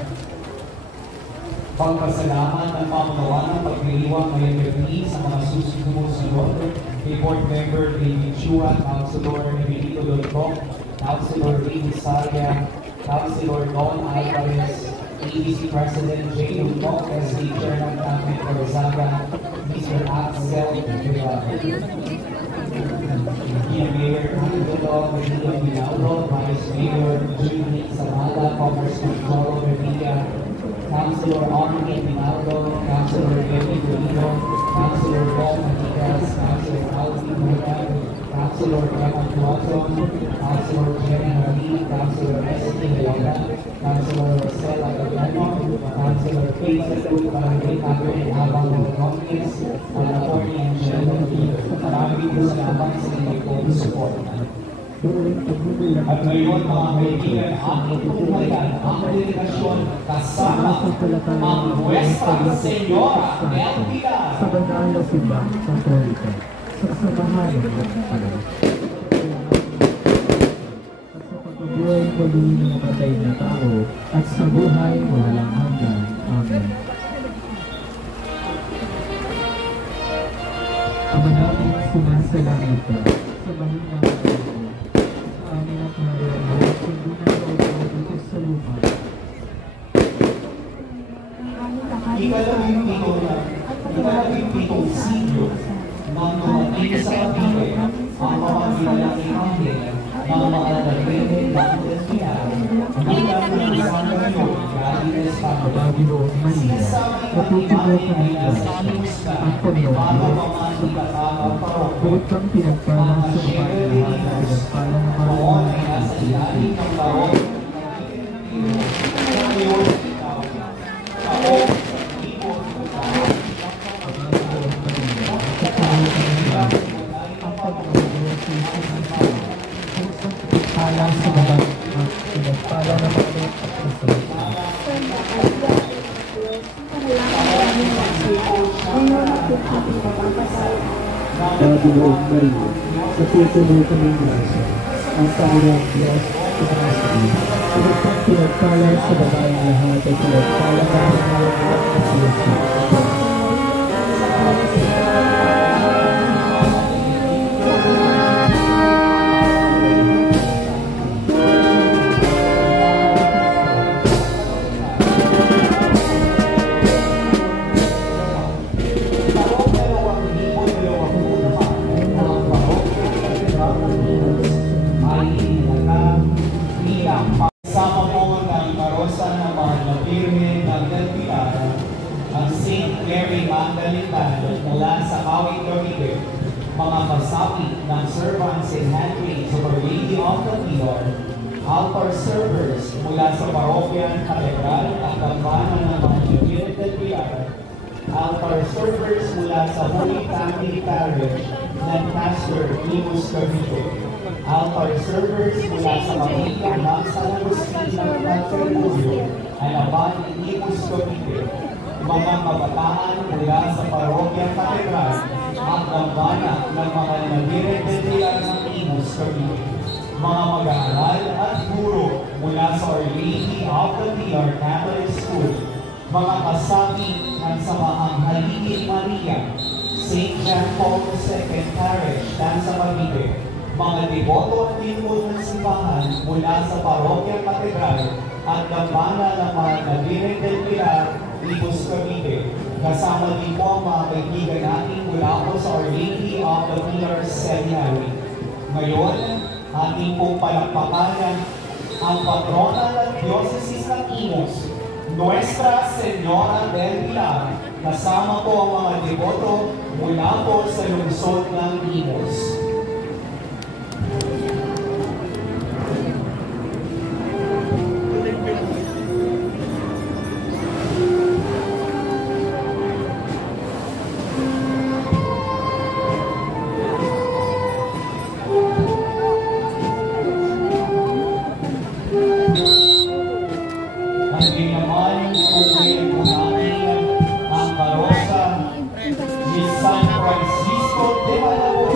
pagpasalamat ng pamagawa ng pagdiriwang ngayong gabi sa mga susunod kay Board Member David Chua, Councilor Emilito Dolpok, Councilor Lee Sarya, Councilor Don Alvarez, ABC President Jay Dolpok, SC Chairman Captain Corozaga, Mr. Axel Mayor Angelo Medina Binaulo, Vice Mayor Julie Samada, Congressman Cholo Revilla, Councilor Omni Binaulo, Councilor Debbie Dolino, Councilor Paul Manigas, Councilor Alvin Moran, Councilor Emma Tuason, Councilor Jenny Marie, Councilor S.T. Leona, Councilor Rosella Gagano, Councilor Faith Good Barangay Catherine Abang Rodriguez, and Attorney Angelo Lee. Maraming po salamat sa inyong pong support. At ngayon mga kaibigan, aking tutuhayan ang delegasyon kasama ang Nuestra Señora del Pilar. Sa banal na simbang Katolika, sa kasamahan ng Panginoon. Sa pagkabuhay muli ng patay na tao at sa buhay walang hanggan. Amen. Ama namin sumasalangit ka sa bahing mga tao, sa amin at marunong kundi na ikaw dito sa lupa. Ikalabing-pitong siglo nang dumating sa Cavite ang mga kilalaking anghel ng mga nagre-red ng Pilar bilang ng isang ngayon galing sa Panginoon Maria, matutuwa ka nila ang Panginoon bukod kang pinagpala sa mga lahat na pinagpala ng noon ay nasa ilalim ng barong ngayon ako pala sa mga pinagpala ng mga Panginoon Maria, sa susunod kaming grasa, ang Panginoong Diyos, pinakasabi, pinagpala sa babaeng lahat ay pinagpala ng mga Panginoon. Kasama po ng karosa ng mga Labirme ng Del Pilar, ang St. Mary Magdalene mula sa Kawit Cavite, mga kasapi ng servants in handmaid of Our Lady of the Pilar, altar servers mula sa Parokya Katedral at Kampanan ng mga Labirme del Pilar, altar servers mula sa Holy Family Parish ng Pastor Imus Cavite, altar servers mula sa pamilya ng San Agustin ng Catherine ay Aban Imus Cavite, mga kabataan mula sa Parokya Katedral at Gambana ng mga Labirme del Pilar ng Imus Cavite, mga mag-aaral at guro mula sa Our Lady of the Pilar Catholic School, mga kasapi ng Samahang Haligi Maria, St. John Paul II Parish, Tansa Cavite, mga deboto at lingkod ng simbahan mula sa Parokya Katedral at Gambana ng mga Labirme del Pilar, Imus Cavite. Kasama din po ang mga kaibigan natin mula po sa Our Lady of the Pilar Seminary. Ngayon, ating pong palakpakan ang patrona ng Diocese ng Imus, Nuestra Señora del Pilar, kasama po ang mga deboto mula po sa lungsod ng Imus. San Francisco de Malabon.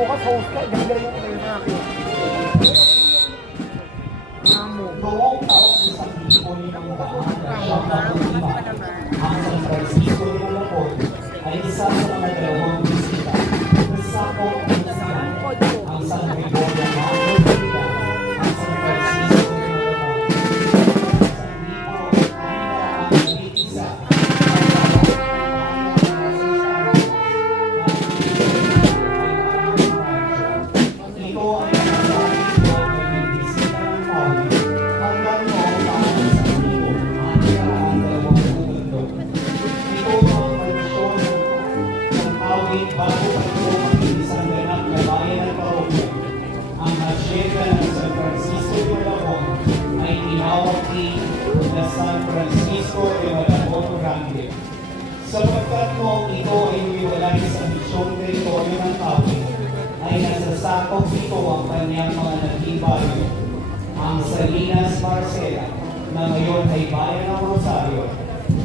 bukas host ka, galing mo kayo na akin. Noong taong 1900 siyang nabuliba, ang San Francisco de Malabon ay isa sa mga dalawang bisita na sakop ng siya ang San Gregorio Magno, ang San Francisco de Malabon. Sa libo, isa ito ay bago pa ito mag-isang ganap na bayan ng parokya, ang hasyenda ng San Francisco de Malabon ay tinawag na San Francisco de Malabon Grande. Sapagkat noong ito ay umiwalay sa misyong teritoryo ng Tawid, ay nasasakop ito ang kanyang mga naging bayo, ang Salinas Marcela, na ngayon ay bayan ng Rosario,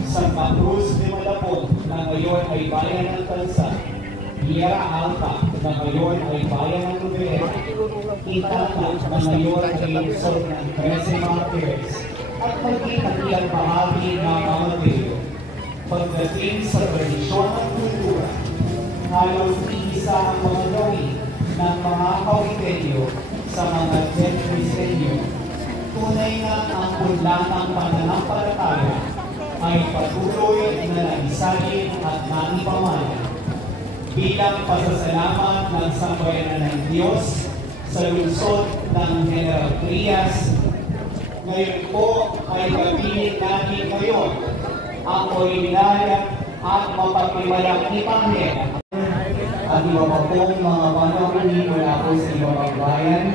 Santa Cruz de Malabon, na ngayon ay bayan ng Tansa, Sierra Alta, na ngayon ay bayan ng Rivera, Itata, na ngayon ay lungsod ng 13 Martires, at maging ang ilang bahagi ng Mamadero. Pagdating sa tradisyon at kultura, halos iisa ang mga gawin ng mga Kawitenyo sa mga Gentrisenyo. Tunay na ang punlatang pananampalataya ay patuloy na naisalin at naipamana bilang pasasalamat ng sambayanan ng Diyos sa lungsod ng General Trias. Ngayon po ay kapiling natin ngayon ang original at mapaghiwalang ipanghel at iba pa pong mga panahuli mula po sa ibang bayan,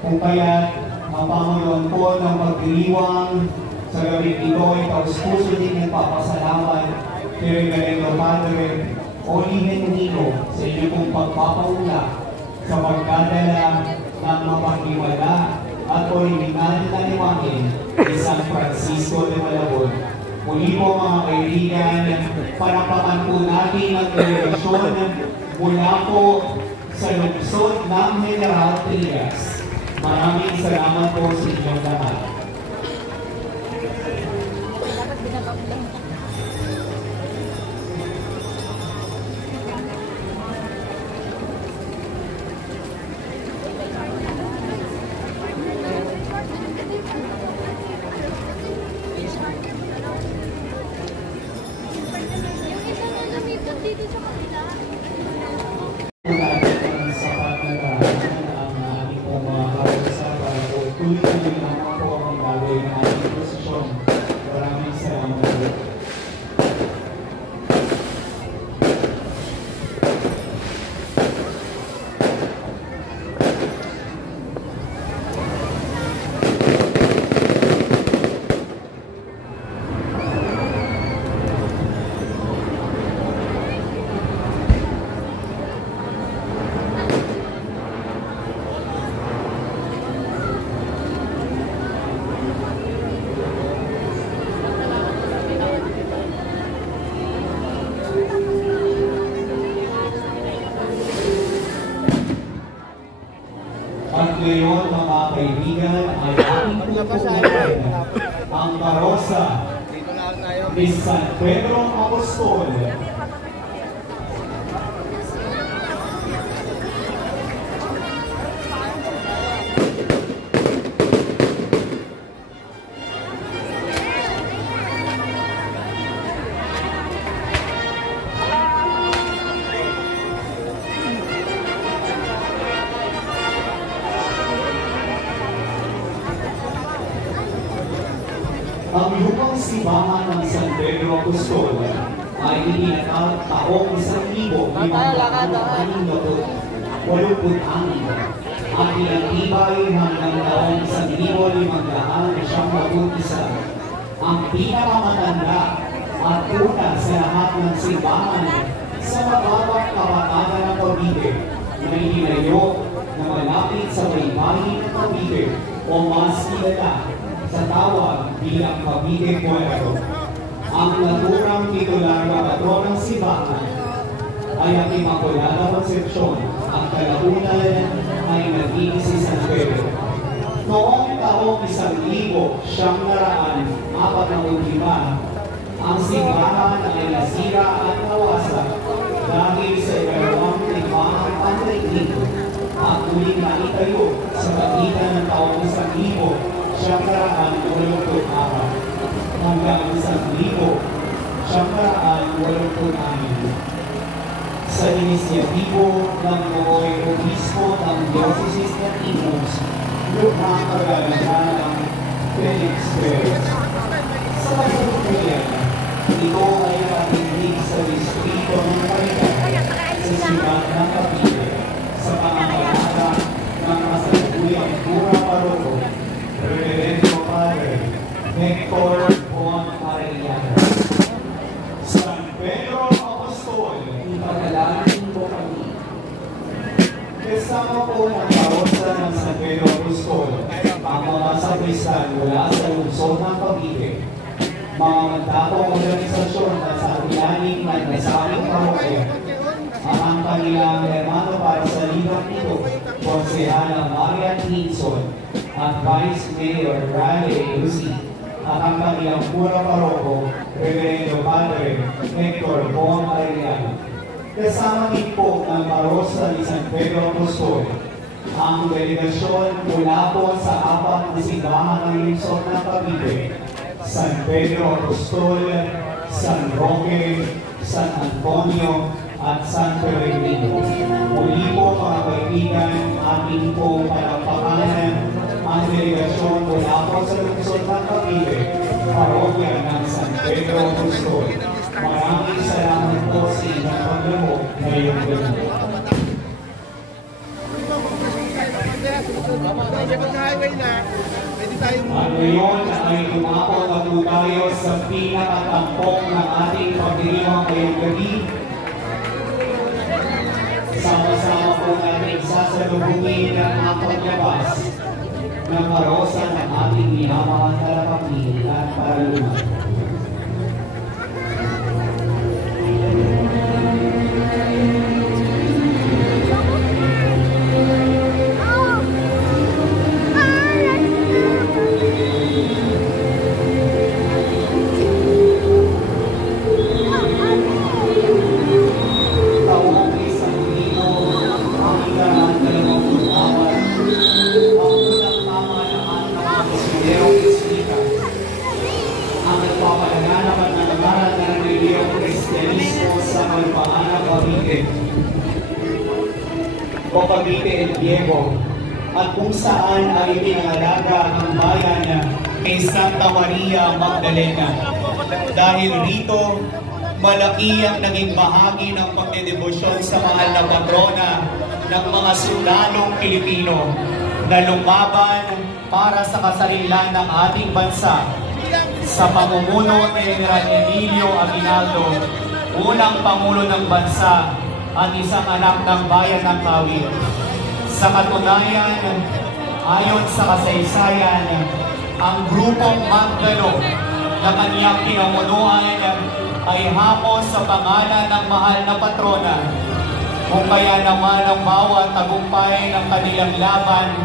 kung kaya ang Panginoon po ng pagdiriwang sa gabi ito ay taus-puso din nagpapasalamat kay Reverendo Padre Oliven Nino sa inyo pong pagpapaula sa pagdadala ng mapaghiwala at original na liwangin ni San Francisco de Malabon. Muli po mga kaibigan, panapakan po natin ang delegasyon mula po sa lungsod ng General Trias. Maraming salamat po sa inyong lahat. Ngayon mga kaibigan ay ating tutunan ang karosa ni San Pedro Apostol. Ang lupang simbahan ng San Pedro Apostol ay itinatag taong 1,586 at pinatibay hanggang taong 1,591. Ang pinakamatanda at una sa lahat ng simbahan sa mababang kabatagan ng Cavite na itinayo na malapit sa baybayin ng Cavite o mas kilala sa tawag bilang Cavite Puerto. Ang naturang titular na patron ng simbahan ay ang Immaculada Concepcion ang kalaunan ay naging si San Pedro. Noong taong 1945, ang simbahan ay nasira at nawasak dahil sa ikalawang limangang pandaigdig at muling naitayo sa pagitan ng taong 1984 hanggang 1986 sa inisyatibo ng Noy Obispo ng Diocese ng Imus, luhang kagalahan ng Felix Perez. Sa kasalukuyan, ito ay natindig sa distrito ng Paritan sa siyudad ng Cavite sa pangangalaga ng kasalukuyang Pura Paroko, Reverendo Padre Hector Bon Arellano. San Pedro Apostol, ipagalangin po kami. Kasama po ng karosa ng San Pedro Apostol ang mga sakristan mula sa lungsod ng Cavite, mga magdapong organisasyon at sa ilalim ng nasabing parokya, ang kanilang hermano para sa libang ito, Konsehala Marian Hinson at Vice Mayor Riley Lucy, at ang kanilang pura paroko, Reverendo Padre Hector Bon Arellano. Kasama din po ng parosa ni San Pedro Apostol ang delegasyon mula po sa apat na simbahan ng lungsod ng Cavite: San Pedro Apostol, San Roque, San Antonio, at San Peregrino. Muli po mga kaibigan, ating po palakpakan ang delegasyon mula po sa lungsod ng Cavite, parokya ng San Pedro Apostol. Maraming salamat po sa inyong paglamok ngayong gabi. At ngayon ay tumako na po tayo sa pinakatampok ng ating pagdiriwang ngayong gabi. Sama-sama po natin sasalubungin ang paglabas ng karosa ng ating minamahal na lapakil at paraluman. O Cavite and Diego, at kung saan ay pinangalaga ang bayan kay Santa Maria Magdalena. Dahil rito, malaki ang naging bahagi ng pagdedebosyon sa mahal na patrona ng mga sundalong Pilipino na lumaban para sa kasarilan ng ating bansa sa pamumuno ni General Emilio Aguinaldo, unang pangulo ng bansa at isang anak ng bayan ng Kawit. Sa katunayan, ayon sa kasaysayan, ang grupong Magdalo na kaniyang pinamunuan ay hapos sa pangalan ng mahal na patrona, kung kaya naman ang bawat tagumpay ng kanilang laban,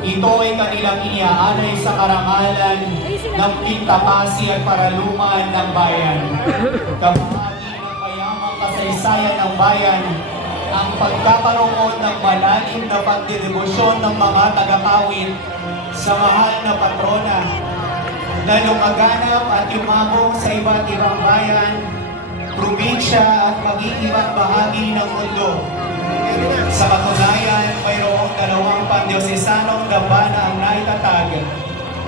ito ay kanilang iniaalay sa karangalan ng pintapasi at paraluman ng bayan. Kasaysayan ng bayan ang pagkakaroon ng malalim na pagdedebosyon ng mga taga-Kawit sa mahal na patrona na lumaganap at yumabong sa iba't ibang bayan, probinsya at maging iba't bahagi ng mundo. Sa katunayan, mayroong dalawang pandiosesanong dambana ang naitatag,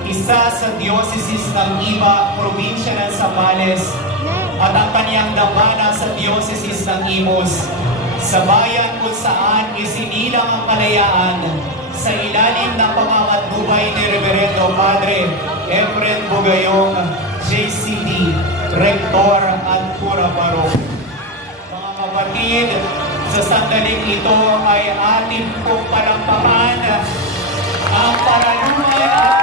isa sa Diocese ng Iba, probinsya ng Zambales, at ang kaniyang dambana sa Diocese ng Imus, sa bayan kung saan isinilang ang kalayaan sa ilalim ng pangangatnubay ni Reverendo Padre Efren Bugayong, JCD, Rektor at Pura Paroko. Mga kapatid, sa sandaling ito ay ating pong palampakan ang paraluman at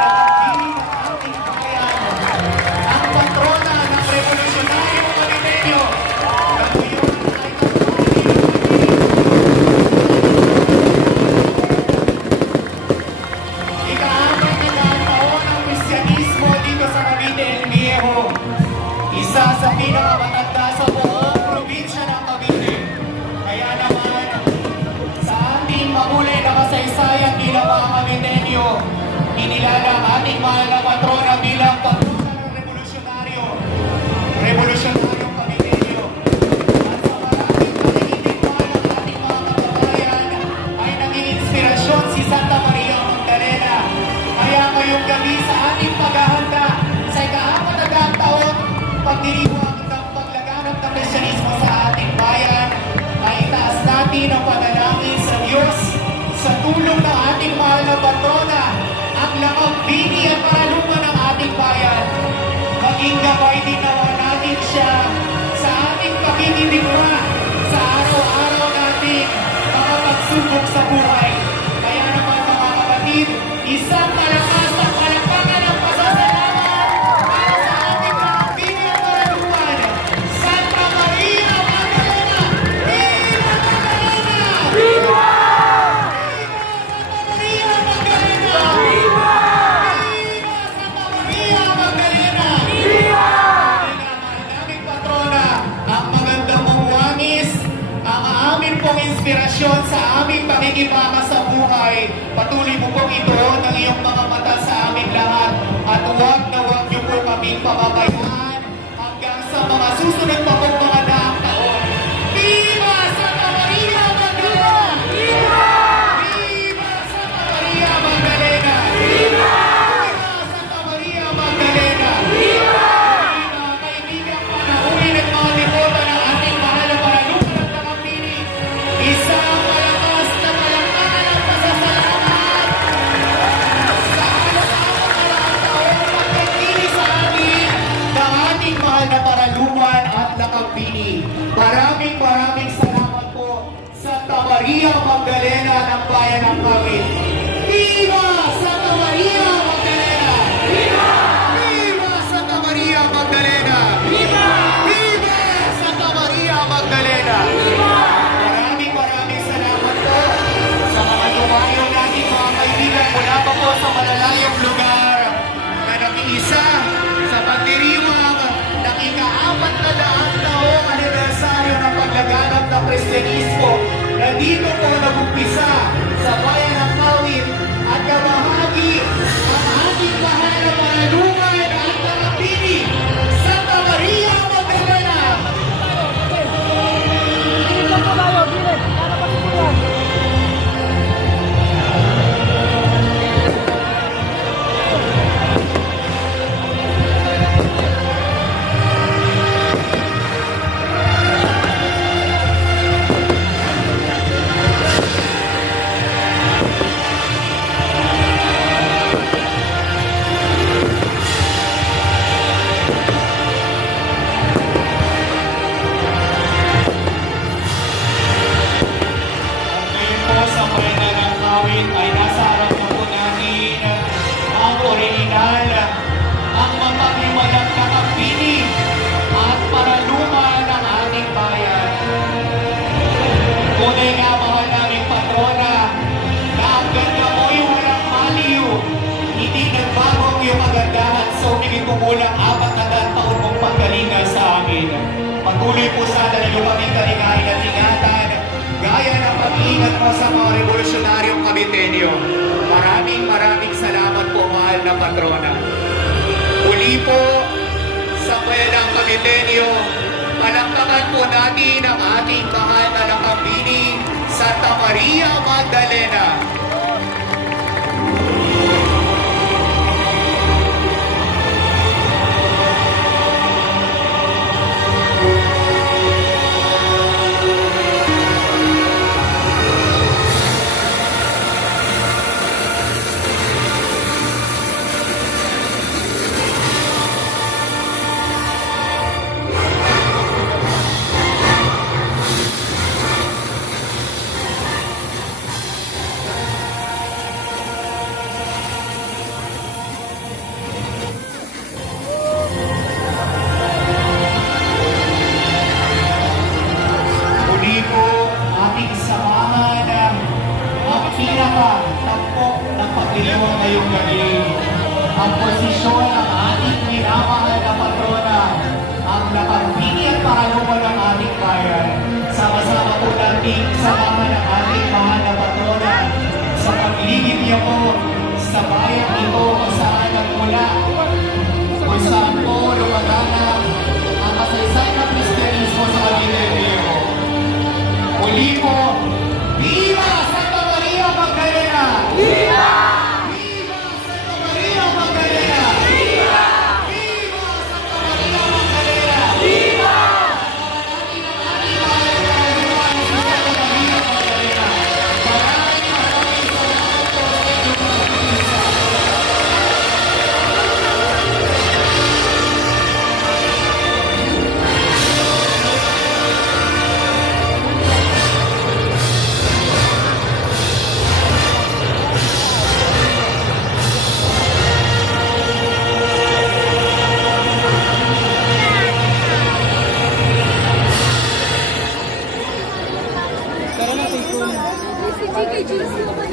Gaway din nawa natin siya sa ating pakikidigma sa araw-araw natin mga pagsubok sa buhay. Kaya naman mga kapatid, isang malakas na palakpakan ng pasasalamat para sa ating panampini at paraluan, Santa Maria Magdalena! Viva Magdalena! Viva! Viva Santa Maria Magdalena! Viva! Viva Santa Maria Magdalena! Viva! Aming patrona, ang magandang mong wangis, ang amin pong inspirasyon sa aming pakikipama sa buhay. Patuloy mo pong ituon ng iyong mga mata sa aming lahat at huwag na huwag niyo po kaming pababayaan hanggang sa mga susunod pa pong mga daang taon. Viva Santa Maria Magdalena! Viva! Viva Santa Maria Magdalena! Viva! Viva Santa Maria Magdalena! Viva! Mga kaibigan, panahuli ng mga lipotan ng ating mahal na paralupan at nakapili. Isang malakas na palakpakan ng pasasalamat sa halagang mga taong pagkakili sa amin ng ating mahal na paralupan at nakapili. Maraming salamat po, Santa Maria Magdalena ng bayan ng Kawit. Viva Santa Maria Magdalena! Viva! Viva Santa Maria Magdalena! Viva! Viva Santa Maria Magdalena! Viva! Maraming salamat po sa mga tumayo natin mga kaibigan mula pa po sa malalayong lugar na nakiisa sa pagdiriwang ng ika-400 taong anibersaryo ng paglaganap ng Kristyanismo na dito po nag-umpisa sa bayan ng Kawit at kabahagi ang ating mahal na paralupan at nakapili, Santa Maria Magdalena! Ngayon po sa bayan ng Kawit ay nasa harap na po natin ang original, ang mapagliwanag na kapili at paraluman ng ating bayan. Tunay nga mahal naming patrona na ang ganda mo'y walang maliw. Hindi nagbagong iyong kagandahan sa umigit kumulang 400 taon mong pagkalinga sa amin. Patuloy po sana na lumaming kalingahin at ingatan gaya ng pag-iingat mo sa mga revolusyonaryong Kabitenyo. Maraming salamat po, mahal na patrona. Muli po sa bayan ng Kabitenyo, palakpakan po natin ang ating mahal na nakapili, Santa Maria Magdalena. Muli po ating samahan ang pinaka-tampok ng pagdiriwang ngayong gabi. Ang posisyon ng ating minamahal na patrona, ang nakapili at paralupan ng ating bayan. Sama-sama po natin samahan ng ating mahal na patrona sa pagligid niya po sa bayan ito kung saan nagmula, kung saan po lumaganap ang kasaysayan ng Kristyanismo sa Kabitenyo. Muli po, Viva Santa Maria Magdalena! Viva! Viva Santa Maria Magdalena! Viva! Viva Santa Maria Magdalena! Viva! Maraming salamat po sa inyong pag-isa. JK Jeans mo